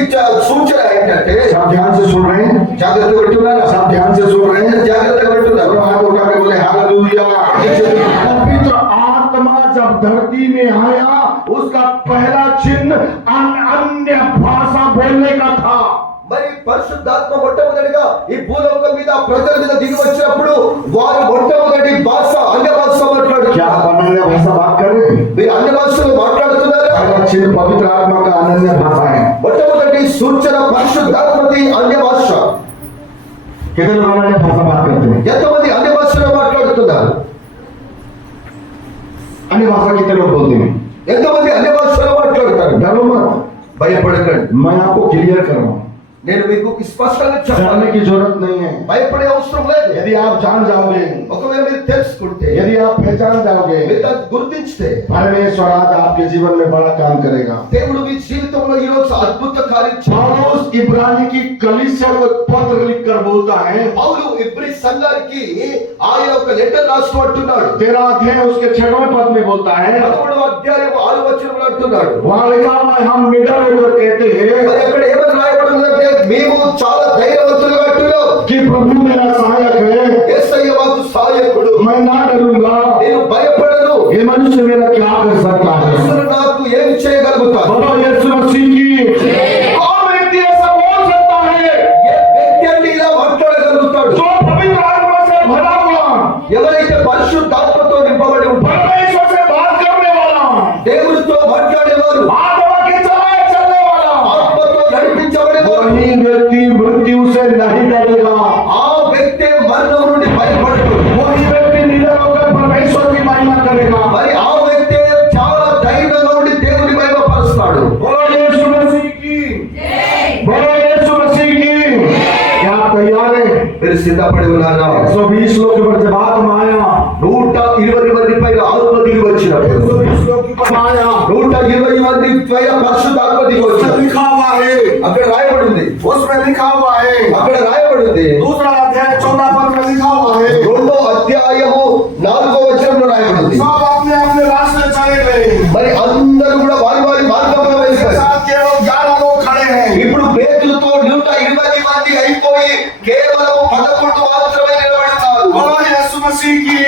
సూచన ఏంటంటే, सब ध्यान से सुन रहे हैं జాగ్రత్తగా వింటున్నారా? सब ध्यान से सुन रहे हैं జాగ్రత్తగా వింటున్నారు. और हाथ उठा के बोले हालेलुया पवित्र आत्मा जब धरती में आया उसका पहला चिन्ह अन्य भाषा बोलने का था మరి పరిశుద్ధాత్మ మొట్టమొదటిగా ఈ భూలోకం మీద ప్రజల మీద దిగి వచ్చినప్పుడు వారు మొట్టమొదటి భాష అన్య భాష क्या మాట్లాడుతున్నారు. आप अनन्य भाषा बात कर रहे हैं మీరు అన్య భాషలో మాట్లాడుతున్నారా? पहला चिन्ह पवित्र आत्मा का अनन्य भाषा है మొట్టమొదటి సూచన పరిశుద్ధాత్మది అన్య భాష. कितने लोग अनन्य भाषा बात करते हैं ఎంతమంది అన్య భాషలో మాట్లాడుతున్నారు? अन्य भाषा कितने लोग बोलते हैं ఎంతమంది అన్య భాషలో మాట్లాడతారు? डरो मत భయపడకండి, मैं आपको क्लियर कर रहा हूँ నేను మీకు స్పష్టంగా చెప్పాలి. जानने की जरूरत नहीं है భయపడే అవసరం లేదు. यदि आप जान जाओगे ఒకవేళ మీరు తెలుసుకుంటే, यदि आप पहचान जाओगे మీరు దాన్ని గుర్తించితే, परमेश्वर आज आपके जीवन में बड़ा काम करेगा దేవుడు మీ జీవితంలో ఈ రోజు అద్భుత కార్యం చేస్తాడు. पौलुस इब्रानी की कलीसिया को पत्र लिखकर बोलता है పౌలు ఇబ్రీ సంఘానికి ఆయన ఒక లెటర్ రాస్తూ అంటున్నాడు. 13 अध्याय उसके 6वें पद में बोलता है 11వ అధ్యాయం 6వ వచనంలో అంటున్నాడు. वहां लिखा हुआ है हम निडर होकर कहते हैं మరి అక్కడ ఏమని రాయబడిందంటే, మేము చాలా ధైర్యవంతులుగా అంటున్నాం, कि प्रभु मेरा सहायक है యేసయ్య మాకు సహాయకుడు, मैं ना डरूंगा నేను భయపడను, ये मनुष्य मेरा क्या कर सकता है మనుషులు నాకు ఏమి చేయగలుగుతారు? बोलो यीशु मसीह की कौन व्यक्ति ऐसा बोल सकता है ఏ వ్యక్తి అంటే ఇలా మాట్లాడగలుగుతాడు? जो पवित्र आत्मा से भरा हुआ ఎవరైతే పరిశుద్ధాత్మతో నింపబడి ఉంటాడు, परमेश्वर से बात करने वाला దేవుడితో మాట్లాడేవారు, आत्मा के चलने वाला ఆత్మతో నడిపించబడేవారు, वही व्यक्ति मृत्यु से नहीं डरेगा ఆ వ్యక్తి మరణం నుండి భయపడడు. वही व्यक्ति निडर होकर परमेश्वर की महिमा करेगा మీరు సిద్ధపడి ఉన్నారా? 120 लोग के ऊपर जब आत्मा आया, 120 మంది పైన ఆత్మ దిగి వచ్చినప్పుడు 120 लोग के ऊपर आया, 120 మంది పైన పరిశుద్ధాత్మ దిగి उसमें వచ్చినప్పుడు लिखा हुआ है, అక్కడ రాయబడి ఉంది, उसमें लिखा हुआ है, అక్కడ రాయబడి ఉంది. दूसरा अध्याय 14 पद में लिखा हुआ है, 2వ అధ్యాయము 4వ వచనంలో రాయబడి ఉంది. सब अपने अपने रास्ते चले गए, మరి అందరూ కూడా వారి వారి మార్గంలో इसके వెళ్ళిపోయారు. साथ केवल 11 लोग खड़े हैं। ఇప్పుడు పేతులతో 120 మంది అయిపోయి కేవలం 11 మాత్రమే నిలబడి ఉన్నారు. बोलो यीशु मसीह की,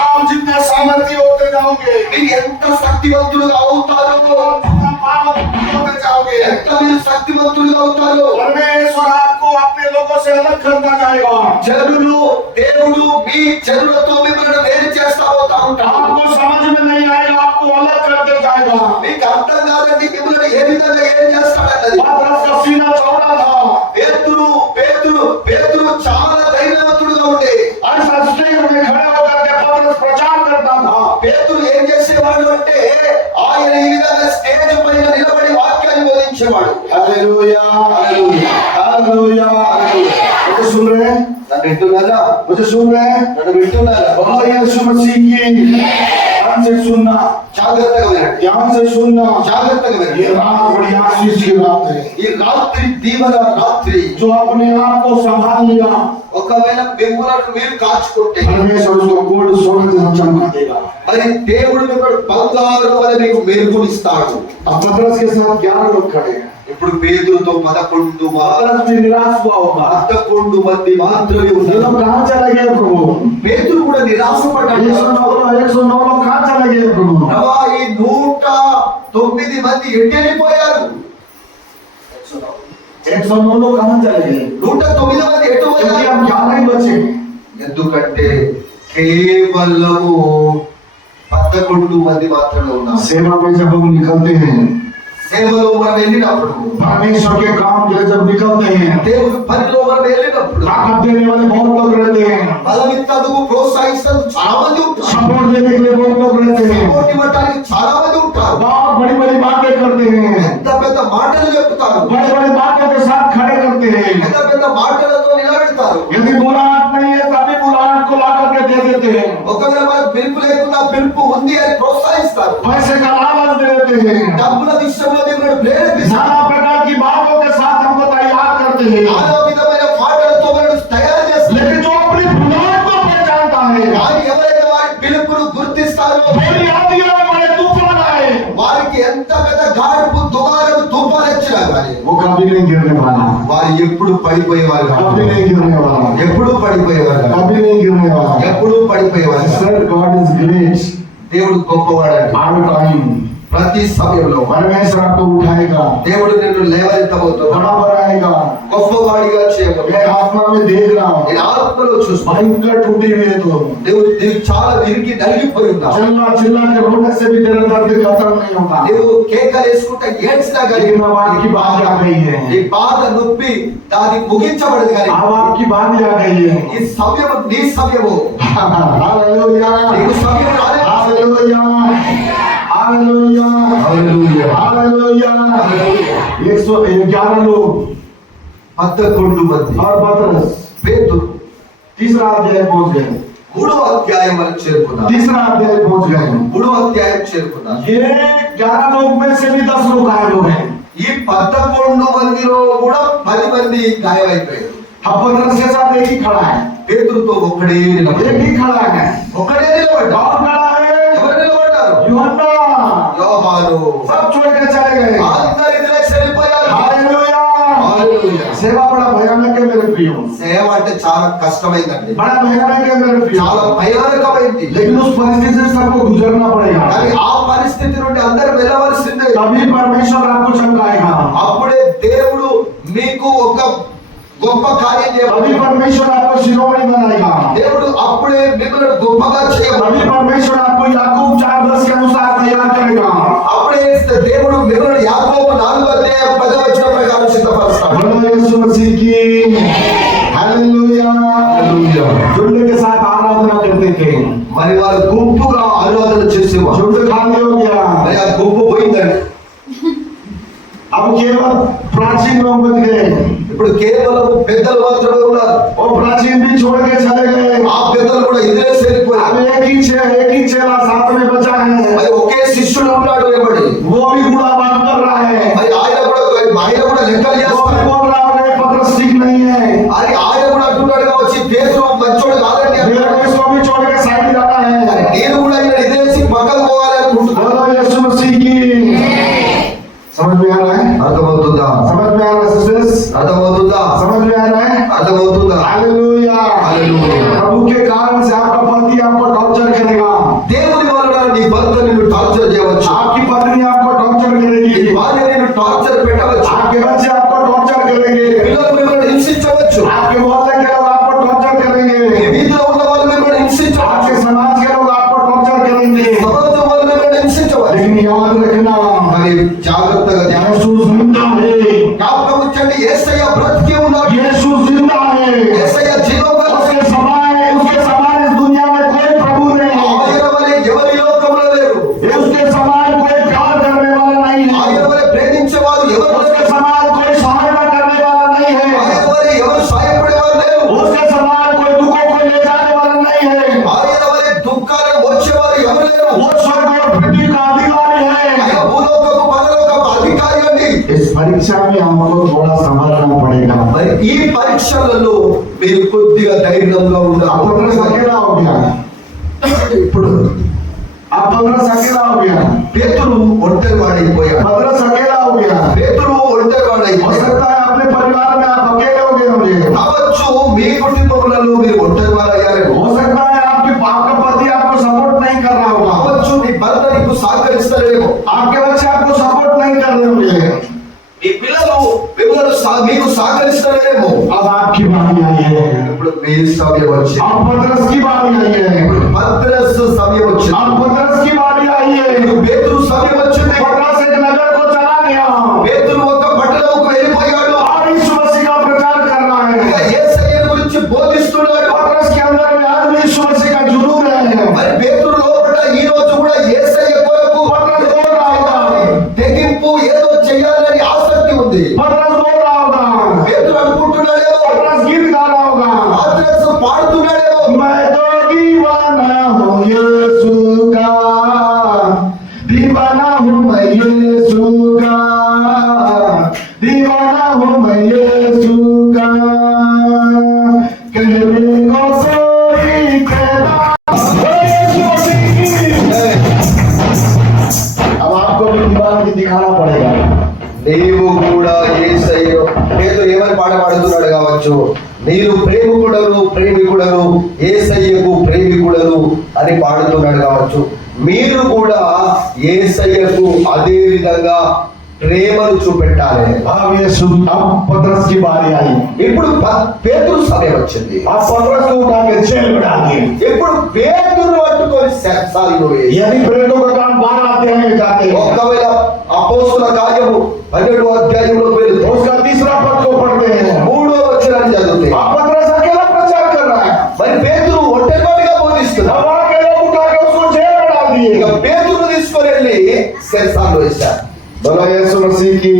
आप जितने सामर्थ्य होते जाओगे, మీరు ఎంత శక్తివంతులుగా అవుతారో, जितना पावरफुल होते जाओगे, ఎంత మీరు శక్తివంతులుగా అవుతారో, परमेश्वर आपको अपने लोगों से अलग करता जाएगा। జనులు దేవుడు మీ జనులతో మిమ్మల్ని వేరు చేస్తా పోతా ఉంటారు. आपको समझ में नहीं आएगा, आपको अलग करते जाएगा। మీకు అర్థం కాదండి మిమ్మల్ని ఏ విధంగా ఏం చేస్తాడన్నది. पतरस का सीना चौड़ा था, పేతురు చాలా ధైర్యవంతుడుగా ఉండే. ऐसा स्टेज में खड़े होकर के पतरस प्रचार करता था। పేతురు ఏం చేసేవాడు అంటే ఆయన ఈ విధంగా స్టేజ్ పైన నిలబడి వాక్యాన్ని బోధించేవాడు. हालेलुया, హల్లెలూయా, हालेलुया। मुझे सुन रहे हैं? నన్ను వింటున్నారా? मुझे सुन रहे हैं? నన్ను వింటున్నారా? बोलो यीशु मसीह की, ध्यान से सुनना, జాగ్రత్తగా వినండి, ध्यान से सुनना। జాగ్రత్తగా వినండి. ये रात बड़ी आशीष की रात है। ఈ రాత్రి దీవెన రాత్రి. जो अपने आप को संभाल लिया, ఒకవేళ మిమ్మల్ని మీరు కాచుకుంటే परमेश्वर उसको गोल्ड सोने से चमका देगा। మరి దేవుడు మిమ్మల్ని బంగారు వలె మీకు మెరుగునిస్తాడు. अब पतरस के साथ 11 लोग खड़े हैं। ఇప్పుడు పేతురుతో 11 पतरस भी निराश हुआ होगा, మంది మాత్రమే ये ఉన్నారు. लोग कहाँ चले गए प्रभु? పేతురు కూడా నిరాశపడ్డాడు. 109 लोग कहाँ चले गए प्रभु? ప్రభా, ఈ 109 మంది ఎటు వెళ్ళిపోయారు? 109 लोग कहाँ चले गए? 109 మంది ఎటు क्योंकि పోయారు? हम 11 ही बचे। ఎందుకంటే కేవలము 11 మంది మాత్రమే ఉన్నారు. सेवा में जब हम निकलते हैं, సేవలో మనం వెళ్ళినప్పుడు, परमेश्वर के काम के जब निकलते हैं, దేవుడి పనిలో మనం వెళ్ళినప్పుడు ताकत देने वाले बहुत लोग रहते हैं, బలమిత్తదుకు ప్రోత్సహిస్తూ చాలా మంది ఉంటారు. सपोर्ट देने के लिए बहुत लोग रहते हैं, సపోర్ట్ ఇవ్వడానికి చాలా మంది ఉంటారు. बहुत बड़ी बड़ी बातें करते हैं, పెద్ద పెద్ద మాటలు చెప్తారు, बड़े बड़े बातों के साथ खड़े करते हैं। పెద్ద పెద్ద మాటలతో నిలబెడతారు. यदि बुलाहट नहीं है तभी बुलाहट को ला करके दे देते हैं, ఒకవేళ మనకు పిలుపు లేకుండా పిలుపు ఉంది అని ప్రోత్సహిస్తారు. पैसे का लालच दे देते हैं, డబ్బుల విషయంలో మిమ్మల్ని ప్రేరేపిస్తారు. नाना प्रकार की बातों के साथ हमको तैयार करते हैं। నానా విధమైన మాటలతో మనల్ని తయారు చేస్తారు. लेकिन जो अपनी बुलाहट को पहचानता है, కానీ ఎవరైతే వారి పిలుపును గుర్తిస్తారో बड़ी आंधियों में बड़े तूफान आए, వారికి ఎంత పెద్ద గాడుపు దుమారం తుఫాను వచ్చినా కానీ वो कभी नहीं गिरने वाला, వారు ఎప్పుడు పడిపోయేవారు కాదు. कभी नहीं गिरने वाला, ఎప్పుడు పడిపోయేవారు కాదు. कभी नहीं गिरने वाला। ఎప్పుడు పడిపోయేవారు కాదు. Sir, God is great దేవుడు గొప్పవాడండి. all the time। ప్రతి సమయంలో परमेश्वर आपको उठाएगा, దేవుడు నిన్ను లేవనెత్తబోతున్నాడు, बड़ा बनाएगा। గొప్పవాడిగా చేయబోతున్నాడు. मैं आत्मा में देख रहा हूँ, నేను ఆత్మలో చూస్తాను. भयंकर टूटी हुई है तो దేవుడు నీకు చాలా విరిగి నలిగిపోయి ఉన్నావు. चिल्ला चिल्ला के रोने से भी तेरा दर्द खत्म नहीं होगा। నువ్వు కేకలేసుకుంటా ఏడ్చినా కానీ लेकिन अब आपकी बात आ गई है, నీ బాధ నొప్పి దాని ముగించబడదు కానీ अब आपकी बात आ गई है। ఈ సమయము నీ సమయము. हालेलुया, నీకు సమయం రాలేదు. हालेलुया, हालेलुया, హల్లెలూయా. हालेलुया। 111 लोग 11 మంది और पतरस పేతురు तीसरा अध्याय पहुंच गए, 3వ అధ్యాయం వరకు చేరుకున్నారు. तीसरा अध्याय पहुंच गए। 3వ అధ్యాయం చేరుకున్నారు. ये 11 लोग में से भी 10 लोग घायल हो गए। ఈ 11 మందిలో కూడా 10 మంది గాయమైపోయారు. अब पतरस के साथ एक ही खड़ा है, పేతురుతో ఒక్కడే నిలబడ్డాడు. एक ही खड़ा है, ఒక్కడే నిలబడ్డాడు. और खड़ा है ఎవరు నిలబడ్డారు? यूहन्ना। యోహాను. सब छोड़ के चले गए। అందరూ ఇద్దరే చనిపోయారు. हालेलुया। హల్లెలూయా. सेवा बड़ा भयानक है मेरे प्रियो, సేవ అంటే చాలా కష్టమైందండి, बड़ा भयानक है मेरे प्रियो, చాలా భయానకమైంది. लेकिन उस परिस्थिति से सबको गुजरना पड़ेगा, కానీ ఆ పరిస్థితి నుండి అందరూ వెళ్ళవలసిందే. तभी परमेश्वर आपको चमकाएगा, అప్పుడే దేవుడు మీకు ఒక గొప్ప కార్యం तभी చేయబోతున్నాడు. परमेश्वर आपको शिरोमणि बनाएगा, దేవుడు అప్పుడే మిమ్మల్ని గొప్పగా చేయబోతున్నాడు. तभी परमेश्वर आपको याकूब 4:10 के अनुसार तैयार करेगा। అప్పుడే దేవుడు మిమ్మల్ని యాకోబు 4:10 ప్రకారం సిద్ధపరుస్తాడు. बोलो यीशु मसीह की, हालेलुया। హల్లెలూయా. झुंड के साथ आराधना करते थे, మరి వారు గుంపుగా ఆరాధన చేసేవారు. झुंड खाली हो गया, మరి ఆ గుంపు పోయిందండి. अब केवल प्राचीन लोग बच गए। ఇప్పుడు కేవలం పెద్దలు మాత్రమే ఉన్నారు. वो प्राचीन भी छोड़ के चले गए। ఆ పెద్దలు కూడా ఇదిలే अब చేరిపోయారు. एक ही चेला साथ में बचा है। మరి ఒకే శిష్యుడు ఉన్నాడు ఎవడి, वो भी कूड़ा बात कर रहा है। మరి ఆయన కూడా లెక్కలు वो भी చేస్తాడు. बोल रहा है पतरस ठीक नहीं है, అది ఆయన కూడా అంటున్నాడు కావచ్చు, పేతురు మంచోడు కాదండి मेरे అంటున్నాడు. को इसको भी छोड़ के साइड जाना మరి है। నేను కూడా ఆయన ఇదేసి పక్కకు పోవాలి అనుకుంటున్నాను. बोलो यीशु मसीह की। समझ में आ रहा है? అర్థమవుతుందా? समझ में आ रहा है सिस्टर्स? అర్థమవుతుందా? समझ में आ रहा है? అర్థమవుతుందా? हालेलुया। हालेलुया। प्रभु के कारण से आपका पति आपको टॉर्चर करेगा, దేవుని వలన నీ భర్త నిన్ను టార్చర్ చేయవచ్చు, आपकी पत्नी आपको टॉर्चर నీ करेगी, భార్య నిన్ను టార్చర్ పెట్టవచ్చు, आपके बच्चे आपको टॉर्चर करेंगे, పిల్లలు మిమ్మల్ని హింసించవచ్చు, आपके मोहल्ले के लोग आपको टॉर्चर మీ करेंगे, వీధిలో ఉన్న వాళ్ళు మిమ్మల్ని హింసించవచ్చు, आपके समाज के लोग आपको टॉर्चर करेंगे। సమాజం వాళ్ళు మిమ్మల్ని హింసించవచ్చు. लेकिन याद रखना, మరి జాగ్రత్తగా यीशु जिंदा है, జ్ఞాపకం ఉంచండి, యేసయ్య బ్రతికే ఉన్నాడు, यीशु जिंदा है। యేసయ్య జీవంగా उसके समान इस दुनिया में कोई प्रभु नहीं है, ఆయన వలె ఎవరి లోకంలో లేరు, उसके समान कोई प्यार करने वाला नहीं है, ఆయన వలె ప్రేమించేవారు ఎవరు उसके లేరు, समान कोई सहायता करने वाला नहीं है, ఆయన వలె ఎవరు సాయపడేవారు లేరు, उसके समान कोई दुखों को ले जाने वाला नहीं है। ఆయన వలె దుఃఖాలను వచ్చేవారు ఎవరు లేరు. वो स्वर्ग और पृथ्वी का अधिकारी है। ఆయన భూలోకపు పరలోకపు అధికారి అండి. इस परीक्षा में हमको थोड़ा संभालना पड़ेगा। మరి ఈ పరీక్షలలో మీరు కొద్దిగా ధైర్యంగా अब ఉండాలి. पतरस अकेला हो गया, ఇప్పుడు अब पतरस अकेला हो गया, పేతురు ఒంటరివాడైపోయాడు. पतरस अकेला हो गया। పేతురు हो ఒంటరివాడైపోయాడు. सकता है अपने परिवार में आप अकेले हो गए होंगे, కావచ్చు మీ కుటుంబంలో మీరు ఒంటరివారయ్యారేమో. हो सकता है आपका पति आपको सपोर्ट नहीं कर रहा होगा, కావచ్చు నీ భర్త నీకు సహకరిస్తలేమో, आपके बच्चे आपको सपोर्ट नहीं कर रहे होंगे। మీ పిల్లలు మీకు సహకరిస్తలేరేమో. अब आपकी बारी आई है, ఇప్పుడు మీ సమయం వచ్చింది. अब पतरस की बारी आई है, పత్రస్ సమయం వచ్చింది. अब पतरस की बारी आई है। పేతురు సమయం వచ్చింది. पतरस एक नगर को चला गया పేతురు ఒక పట్టణంకు వెళ్ళిపోయాడు. और यीशु मसीह का प्रचार कर रहा ఇక है। యేసయ్య గురించి బోధిస్తున్నాడు. पतरस के अंदर में आज भी यीशु मसीह का जुनून है। మరి పేతురు లోపల ఈ రోజు కూడా యేసయ్య కొరకు पतरस बोल रहा होगा, తెగింపు ఏదో చేయాలని ఆసక్తి ఉంది. पतरस बोल रहा होगा, పేతురు అనుకుంటున్నాడేమో, पतरस गीत गा रहा होगा, పత్రస్ పాడుతున్నాడేమో, मैं तो दीवाना हूँ यीशु का, दीवाना हूँ मैं यीशु का, दीवाना हूँ मैं यीशु का, कहने को सोई कहता यीशु मसीह। अब आपको भी दीवाना दिखाना पड़ेगा। నీవు కూడా యేసయ్య పేతురు ఏమని పాట పాడుతున్నాడు కావచ్చు, మీరు ప్రేమికుడను యేసయ్యకు ప్రేమికుడను అని పాడుతున్నాడు కావచ్చు. మీరు కూడా యేసయ్యకు అదే విధంగా ప్రేమను చూపెట్టాలి. अब पतरस की बारी आई, ఇప్పుడు పేతురు సమయం వచ్చింది. अब पतरस को उठा के जेल में डाल दिए। ఇప్పుడు పేతురు పట్టుకొని సెక్సాల్లో వేసి, यदि प्रेतों का काम 12 अध्याय में जाते हैं, ఒకవేళ అపోస్తుల కార్యము 12వ అధ్యాయంలో వెళితే तो उसका तीसरा पद को पढ़ते हैं, 3వ వచనాన్ని చదివితే अब पतरस अकेला प्रचार कर रहा है। మరి పేతురు ఒంటరివాడిగా బోధిస్తున్నాడు. अब वहां के लोग उठा के उसको जेल में डाल ఇక दिए। పేతురు తీసుకొని వెళ్ళి సెక్సాల్లో వేశారు. बोला यीशु मसीह की।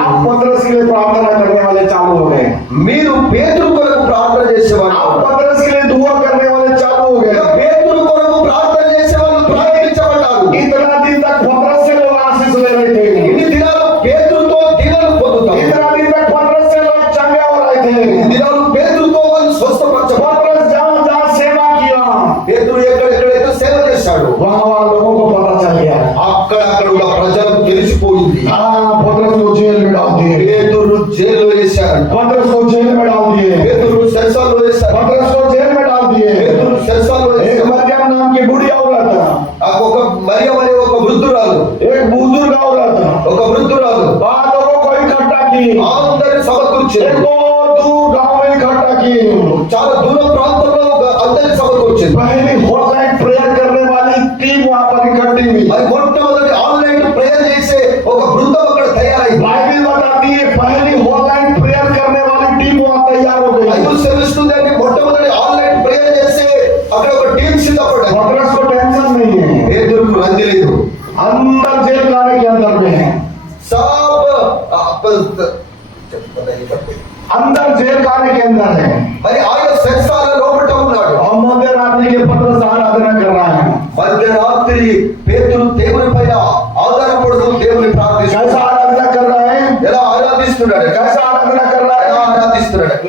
आप पतरस के लिए प्रार्थना करने वाले चालू हो गए, మీరు పేతురు కొరకు ప్రార్థన చేసేవాళ్ళు, आप पतरस के लिए दुआ करने वाले चालू हो ఇక गए। పేతురు కొరకు ప్రార్థన చేసేవాళ్ళు ప్రార్థించబడ్డారు. इतना दिन तक पतरस से लोग आशीष ले रहे थे, ఇన్ని దినాలు పేతురుతో దీవెనలు పొందుతారు. इतना दिन तक पतरस से लोग चंगे हो रहे थे। ఇన్ని దినాలు పేతురుతో వాళ్ళు స్వస్థపరచబడ్డారు. पतरस जहाँ सेवा किया, పేతురు ఎక్కడెక్కడైతే సేవ చేశాడు वहाँ लोगों को पता चल गया। అక్కడక్కడ ఉన్న ప్రజలకు తెలిసిపోయింది. हाँ, पतरस को जेल में डाल दिए, పేతురు జైల్లో వేశారు. पतरस को जेल में डाल दिए, పేతురు సెల్సాల్లో వేశారు. पतरस को जेल में डाल दिए। పేతురు సెల్సాల్లో एक వేశారు. मरियम नाम की बूढ़ी औरत, ఒక మరియ అనే ఒక వృద్ధురాలు, एक बुजुर्ग औरत, ఒక वृద్ధురాలు वहाँ लोगों को इकट्ठा की, అందరిని సమకూర్చింది. एक बहुत दूर गांव में इकट्ठा की। చాలా దూర ప్రాంతంలో అందరిని సమకూర్చింది. पहली हॉटलाइन प्रेयर करने वाली टीम वहाँ पर इकट्ठी हुई। మరి మొట్టమొదటి ఆన్లైన్ ప్రేయర్ చేసే ఒక బృందం అక్కడ తయారైంది. बाइबल बताती है पहली हॉटलाइन प्रेयर करने वाली टीम वहाँ तैयार हो गई। బైబిల్ సెలవిస్తుందండి, మొట్టమొదటి ఆన్లైన్ ప్రేయర్ చేసే అక్కడ ఒక టీం సిద్ధపడ్డారు. पतरस को टेंशन नहीं है, పేతురుకు రంది లేదు. अंदर जेल लाने के अंदर में है। सब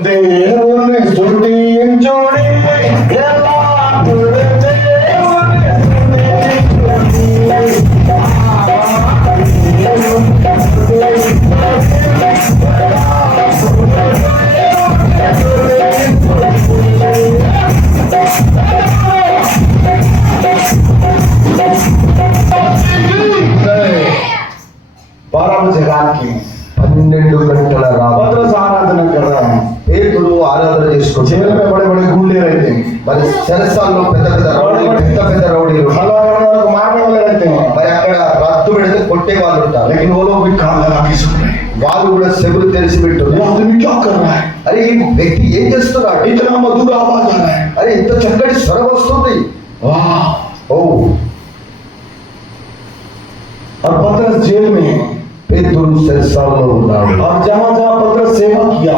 దేవుని స్తుతించుడి ఎల్లప్పుడూ దేవుని జగానికి 12 గంటల पत्रस आराधना कर रहा है పేతురు ఆరాధన చేసుకుంటూ जेल में बड़े बड़े गुंडे रहते हैं మరి చెరసాల్లో పెద్ద పెద్ద రౌడీలు हलवा को मारने वाले रहते हैं మరి అక్కడ రత్తు పెడితే కొట్టే వాళ్ళు ఉంటారు. लेकिन वो लोग भी कान लगा के सुन रहे हैं వాళ్ళు కూడా చెవులు తెరిచి ये పెట్టున్నారు. आदमी क्या कर रहा है అరే ఈ వ్యక్తి ఏం చేస్తున్నాడు? इतना मधुर आवाज आ रहा है అరే ఇంత చక్కటి స్వరం వస్తుంది. वाह ఓ और पत्रस जेल में है పేతురు చెరసాల్లో ఉన్నాడు. और जहां जहां पत्रस सेवा किया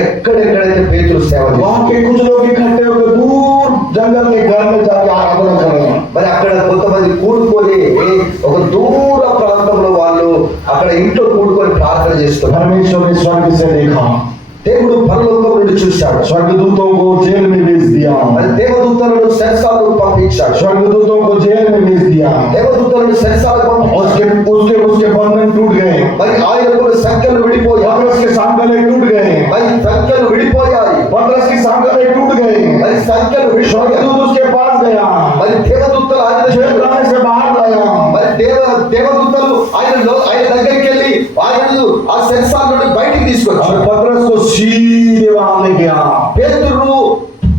ఎక్కడెక్కడైతే పేతురు సేవ చేశాడు, वहां के कुछ लोग इकट्ठे होकर दूर जंगल के घर में जाके आराधना कर रहे हैं మరి అక్కడ కొంతమంది కూడుకొని ఒక దూర ప్రాంతంలో వాళ్ళు అక్కడ ఇంట్లో కూడుకొని ప్రార్థన చేస్తున్నారు. परमेश्वर ने स्वर्ग से देखा దేవుడు పరలోకం నుండి చూశాడు. स्वर्गदूतों को जेल में भेज दिया మరి దేవదూతలను చెరసాలకు పంపించాడు. स्वर्गदूतों को जेल में भेज दिया దేవదూతలను చెరసాలకు పంపించాడు. उसके उसके बंधन टूट गए మరి ఆయన కూడా సంఖ్యలు విడిపోయాయి. पत्रस के सांगले टूट गए మరి సంఖ్యలు విడిపోయాయి. पत्रस की सांगले टूट गए మరి సంఖ్యలు విడిపోయాయి. स्वर्गदूत उसके पास गया మరి దేవదూతలు ఆయన जेल खाने से बाहर लाया మరి దేవదూతలు ఆయన దగ్గరికి వెళ్ళి ఆయనను ఆ చెరసాల నుండి బయటికి తీసుకొచ్చారు. और पत्रस को सीधे वहां ले गया పేతురు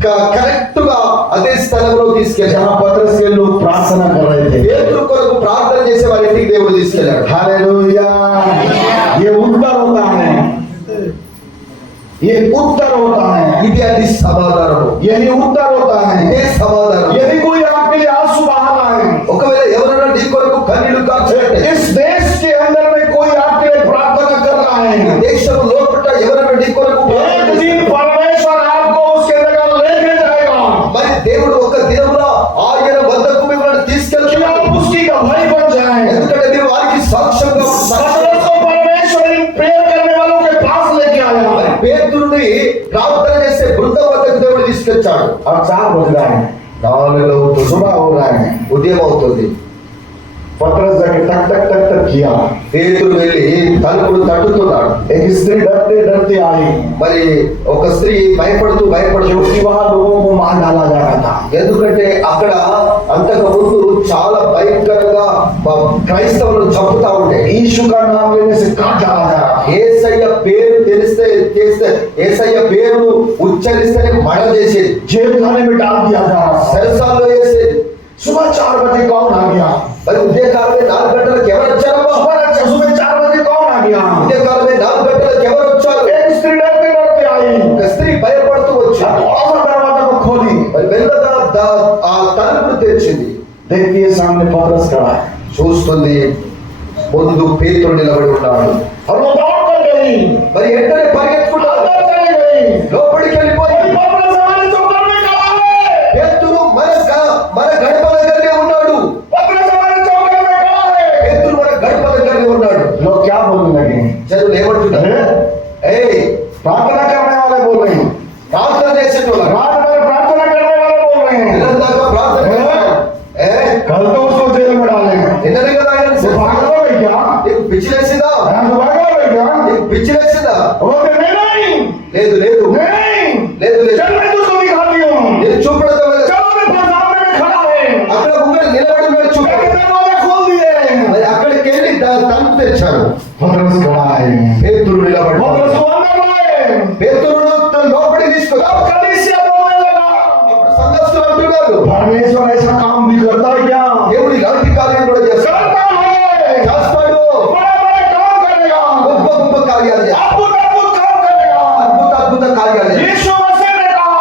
కరెక్ట్ గా అదే స్థలంలో తీసుకెళ్ళాడు. जहां पत्रस के लोग प्रार्थना कर रहे थे పేతురు కొరకు ప్రార్థన చేసే వారి ఇంటికి దేవుడు తీసుకెళ్ళాడు. हालेलुया ये उत्तर होता है ये उत्तर होता है ఇది అది సమాధానము. यही उत्तर होता है ఇదే సమాధానం. यदि कोई आपके लिए आंसू बहा रहा है ఒకవేళ ఎవరైనా నీ కొరకు కన్నీళ్లు కార్చినట్లయితే, इस देश के अंदर में कोई आपके लिए प्रार्थना कर रहा है దేశం లోపల ఎవరైనా నీ కొరకు एक दिन परमेश्वर आपको उसके जगह लेके जाएगा మరి దేవుడు ఒక దినములో ఆయన వద్దకు మిమ్మల్ని कि తీసుకెళ్తున్నాడు. आप उसकी गवाही बन जाए ఎందుకంటే మీరు వారికి సాక్ష్యంగా पत्रस को परमेश्वर इन प्रेयर करने वालों के पास लेके आया మరి పేతురుని ప్రార్థన చేసే బృందం వద్దకు దేవుడు తీసుకొచ్చాడు. और 4 बज रहा है 4 అవుతుంది, सुबह हो रहा है ఉదయం అవుతుంది. पत्रस जाके टक टक टक टक किया పేతురు వెళ్ళి తలుపులు తట్టుతున్నాడు. एक स्त्री डरते डरते आई మరి ఒక స్త్రీ భయపడుతూ क्योंकि वहां लोगों को मार डाला जा रहा था ఎందుకంటే అక్కడ అంతకు ముందు చాలా భయంకరంగా క్రైస్తవులను చంపుతా ఉండే. यीशु का नाम लेने से काट डाला जा रहा యేసయ్య పేరు చేస్తే యేసయ్య పేరును ఉచ్చరిస్తేనే మడ చేసేది, जेल खाने में डाल दिया जा रहा था సరసాల్లో వేసేది. सुबह 4 बजे कौन आ गया మరి ఉదయకాలమే 4 గంటలకు ఎవరు వచ్చారమ్మా? सुबह 4 बजे कौन आ गया ఉదయకాలమే 4 గంటలకు ఎవరు వచ్చారు? एक स्त्री डरते डरते आई ఒక స్త్రీ భయపడుతూ వచ్చింది. और दरवाजा को खोली మరి మెల్లగా ఆ తలుపును తెరిచింది. देखती है सामने पत्रस खड़ा है చూస్తుంది, ముందు పేతురు నిలబడి ఉన్నాడు. और वो दौड़ कर गई మరి వెంటనే పరిగెత్తుకుంటూ अंदर चली गई లోపలికి వెళ్ళిపోయి पत्रस हमारे चौकर में खड़ा है పేతురు మన గడప దగ్గరనే ఉన్నాడు. पत्रस हमारे चौकर में खड़ा है పేతురు మన గడప దగ్గరనే ఉన్నాడు. लोग क्या बोलने लगे జనులు ఏమంటున్నారు? ఏయ్, प्रार्थना करने वाले बोल रहे हैं ప్రార్థన చేసేటోళ్ళు रात भर प्रार्थना करने वाले बोल रहे हैं నిరంతరంగా ప్రార్థన చేస్తారు. कल तो उसको जेल में डालेंगे నిన్ననే కదా ఆయన वो पागल है क्या నీకు పిచ్చిలేసిందా? पागल है क्या నీకు పిచ్చిలేసిందా? वो कहते नहीं లేదు లేదు नहीं లేదు లేదు चल मैं तुझको दिखाती हूँ నేను చూపడతా चलो मैं सामने में खड़ा है అక్కడ ముంగడ నిలబడి ఉన్నాడు చూప. कहते दरवाजा खोल दिए మరి అక్కడికి వెళ్ళి తలుపు తెచ్చాడు. पत्रस खड़ा है పేతురు నిలబడి पत्रस को अंदर लाए పేతురును తన లోపలికి తీసుకొచ్చాడు. अब कलीसिया बोलने लगा అప్పుడు సంఘస్థులు అంటున్నారు, परमेश्वर ऐसा काम भी करता है क्या దేవుడు ఇలాంటి కార్యం కూడా చేస్తాడు. करता है చేస్తాడు. बड़े बड़े काम करेगा గొప్ప గొప్ప కార్యాలు చేస్తాడు. अद्भुत अद्भुत काम करेगा అద్భుత కార్యాలు చేస్తాడు. यीशु मसीह ने कहा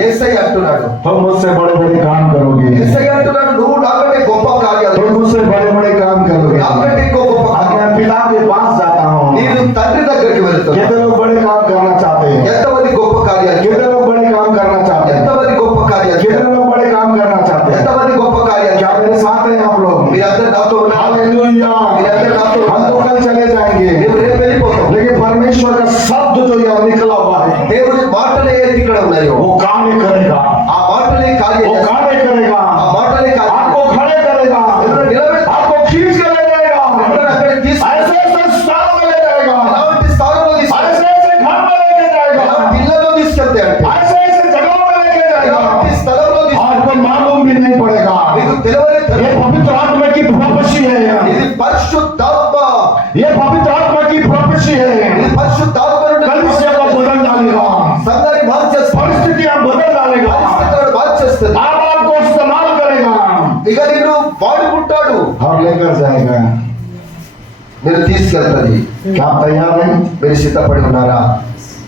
యేసయ్య అంటున్నాడు, तुम मुझसे बड़े बड़े काम करोगे యేసయ్య అంటున్నాడు, నువ్వు నాకంటే గొప్ప కార్యాలు तुम मुझसे बड़े बड़े काम करोगे నాకంటే ఇంకో గొప్ప अब కార్యాలు. मैं पिता के पास जाता हूँ నేను తండ్రి దగ్గరికి వెళ్తున్నా. कितने लोग बड़े काम करना चाहते हैं ఎంతమంది గొప్ప కార్యాలు कितने लोग बड़े काम करना चाहते हैं ఎంతమంది గొప్ప కార్యాలు कितने लोग बड़े काम करना चाहते हैं ఎంతమంది గొప్ప కార్యాలు क्या मेरे साथ हैं आप लोग మీరందరూ నాతో ఉన్నారు. हालेलुया हम तो कल चले जाएंगे మేము రేపు వెళ్ళిపోతాం. लेकिन परमेश्वर का शब्द जो यह निकला हुआ है దేవుని మాటలు ఏది ఇక్కడ ఉన్నాయో वो कार्य करेगा, ఆ మాటలే కార్యం वो చేస్తాయి. कार्य करेगा, ఆ మాటలే కార్యం आपको खड़े करेगा, आपको खींच कर ले जाएगा, అక్కడికి తీసుకు- ऐसे ऐसे स्थान में ले जाएगा, ఎలాంటి స్థానంలో తీసుకెళ్తాయి? ऐसे ऐसे घर में लेके जाएगा, ఎలాంటి ఇళ్లలో తీసుకెళ్తాయి అంటే ऐसे ऐसे जगहों में लेके जाएगा, ఎలాంటి స్థలంలో తీసుకెళ్తాయి? आपको मालूम भी नहीं पड़ेगा। మీకు తెలియని ये पवित्र आत्मा की प्रोफेसी है, ఇది పరిశుద్ధాత్మ, ये पवित्र आत्मा की प्रोफेसी है। ఇది పరిశుద్ధాత్మ నుండి कलीसिया को बदल डालेगा, సంఘాన్ని మార్చేస్తుంది, परिस्थितियां बदल डालेगा, పరిస్థితులను మార్చేస్తుంది. आपको इस्तेमाल करेगा ఇక నిన్ను వాడుకుంటాడు, और लेकर जाएगा। మీరు తీసుకెళ్తాది. क्या आप तैयार हैं? మీరు సిద్ధపడి ఉన్నారా?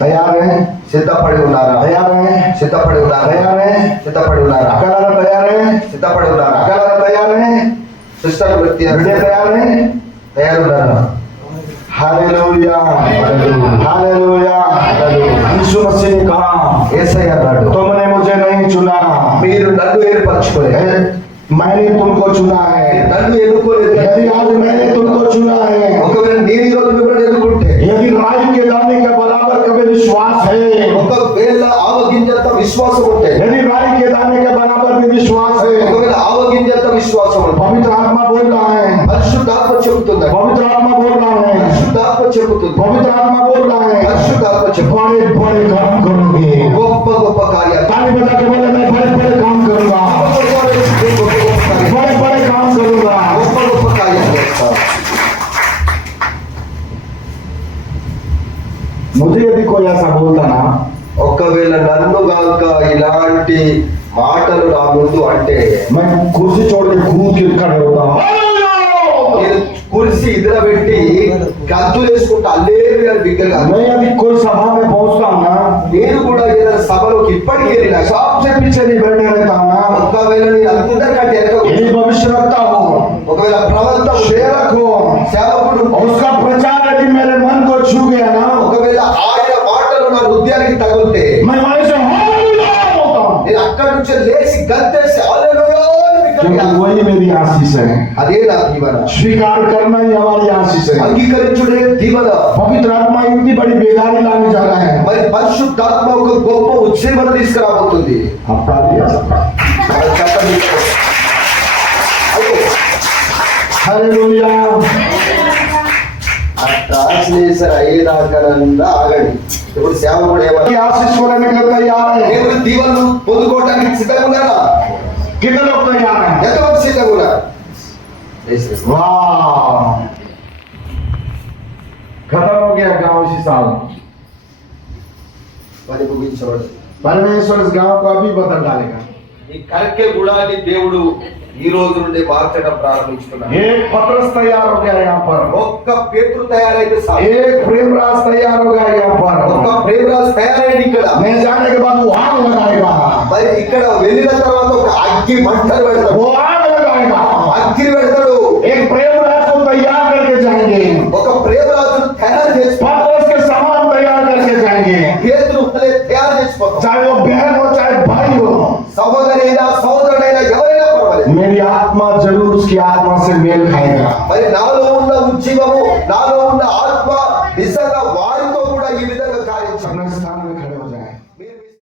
तैयार हैं? సిద్ధపడి ఉన్నారా? तैयार हैं? సిద్ధపడి ఉన్నారా? तैयार हैं? సిద్ధపడి ఉన్నారా? अकेला तैयार हैं? సిద్ధపడి ఉన్నారా? अकेला तैयार हैं? సిస్టర్ వృత్తి विजय तैयार हैं? తయారున్నారా? Hallelujah, hallelujah. यीशु मसीह ने कहा, యేసయ్య అన్నాడు, तुमने मुझे नहीं चुना, మీరు నన్ను ఏర్పరచుకోలేదు, मैंने तुमको चुना है। నన్ను ఎన్నుకోలేదు. यदि आज मैंने तुमको चुना है, ఒకవేళ నేను ఈ రోజు మిమ్మల్ని ఎన్నుకుంటే, यदि राई के दाने के बराबर कभी विश्वास है, ఒకవేళ ఆవగింజంత విశ్వాసం ఉంటే, यदि राई के दाने के बराबर भी विश्वास है, ఒకవేళ ఆవగింజంత విశ్వాసం ఉంటే, पवित्र आत्मा बोल रहा है, పరిశుద్ధాత్మ చెబుతుంది, पवित्र आत्मा बोल रहा है, పరిశుద్ధాత్మ చెబుతుంది, पवित्र आत्मा बोल रहा है, పరిశుద్ధాత్మ చెబుతుంది, बड़े बड़े काम करोगे। గొప్ప గొప్ప కార్యాలు, ताली बजा के बोले, मैं बड़े बड़े काम करूंगा, बड़े बड़े काम करूंगा। గొప్ప గొప్ప కార్యాలు చేస్తారు. मुझे यदि कोई ऐसा बोलता ना, ఒకవేళ నన్ను గాక ఇలాంటి మాటలు నా ముందు అంటే, मैं कुर्सी छोड़ के कूद के खड़े होता। నేను కుర్చీ ఇదిలో పెట్టి గంతులు వేసుకుంటా అల్లేవి అని బిగ్గరగా. मैं यदि कोई सभा में पहुंचता हूँ ना, నేను కూడా ఏదైనా సభలోకి ఇప్పటికీ వెళ్ళినా सबसे पीछे नहीं बैठे रहता हूँ ना, ఒకవేళ నేను అందరికంటే వెనక यदि भविष्य रखता हूँ, ఒకవేళ ప్రవక్త प्रेरक हो, సేవకుడు और उसका प्रचार यदि मेरे मन को छू गया ना, ఒకవేళ ఆయన మాటలు నా హృదయానికి తగిలితే, मैं वहीं से हालेलुया होता हूँ, నేను అక్కడి నుంచి లేచి గంతేసి హల్లెలూయా అని బిగ్గరగా. क्योंकि वही मेरी आशीष है। అదే నా దీవెన, स्वीकार करना ही हमारी आशीष है। అంగీకరించుడే దీవెన. पवित्र आत्मा इतनी बड़ी बेदारी लाने जा रहा है। మరి పరిశుద్ధాత్మ ఒక గొప్ప ఉజ్జీవన తీసుకురాబోతుంది. आप ताली बजा सकते हैं। మన చెప్పండి. అయితే हालेलुया। ట్రాన్స్లేషన్ అయ్యేదాకనంతా ఆగండి. ఇప్పుడు సేవకుడు की ఏమన్నా आशीष को लेने के लिए तैयार है? దేవుని దీవెనలు పొందుకోవడానికి సిద్ధంగా ఉన్నారా? कितने लोग तैयार हैं? ఎంతమంది సిద్ధంగా ఉన్నారు? वाह, खत्म हो गया गांव इसी साल। పని ముగించబడి परमेश्वर इस गांव को अभी बदल डालेगा। ఈ కరకే గుడాన్ని దేవుడు ఈ రోజు నుండి మార్చడం ప్రారంభించుకున్నాడు. एक पत्रस तैयार हो गया यहाँ पर, ఒక్క పేతురు తయారైతే చాలు. एक प्रेमराज तैयार हो गया यहाँ ఒక్క पर। ప్రేమరాజు తయారైంది ఇక్కడ. मैं जाने के बाद वो आग लगाएगा, మరి ఇక్కడ వెళ్ళిన తర్వాత ఒక అగ్గి మంటలు పెడతాడు, वो आग लगाएगा। అగ్గి పెడతాడు. एक प्रेमराज को तैयार करके जाएंगे, ఒక ప్రేమరాజును తయారు చేసి पत्रस के सामान तैयार करके जाएंगे, పేతురు వలె తయారు చేసిపోతాం. चाहे वो बहन हो चाहे भाई हो। సహోదరైనా సహోదరుడైనా ఎవరైనా పర్వాలేదు. मेरी आत्मा जरूर उसकी आत्मा से मेल खाएगा। మరి నాలో ఉన్న ఉజ్జీవము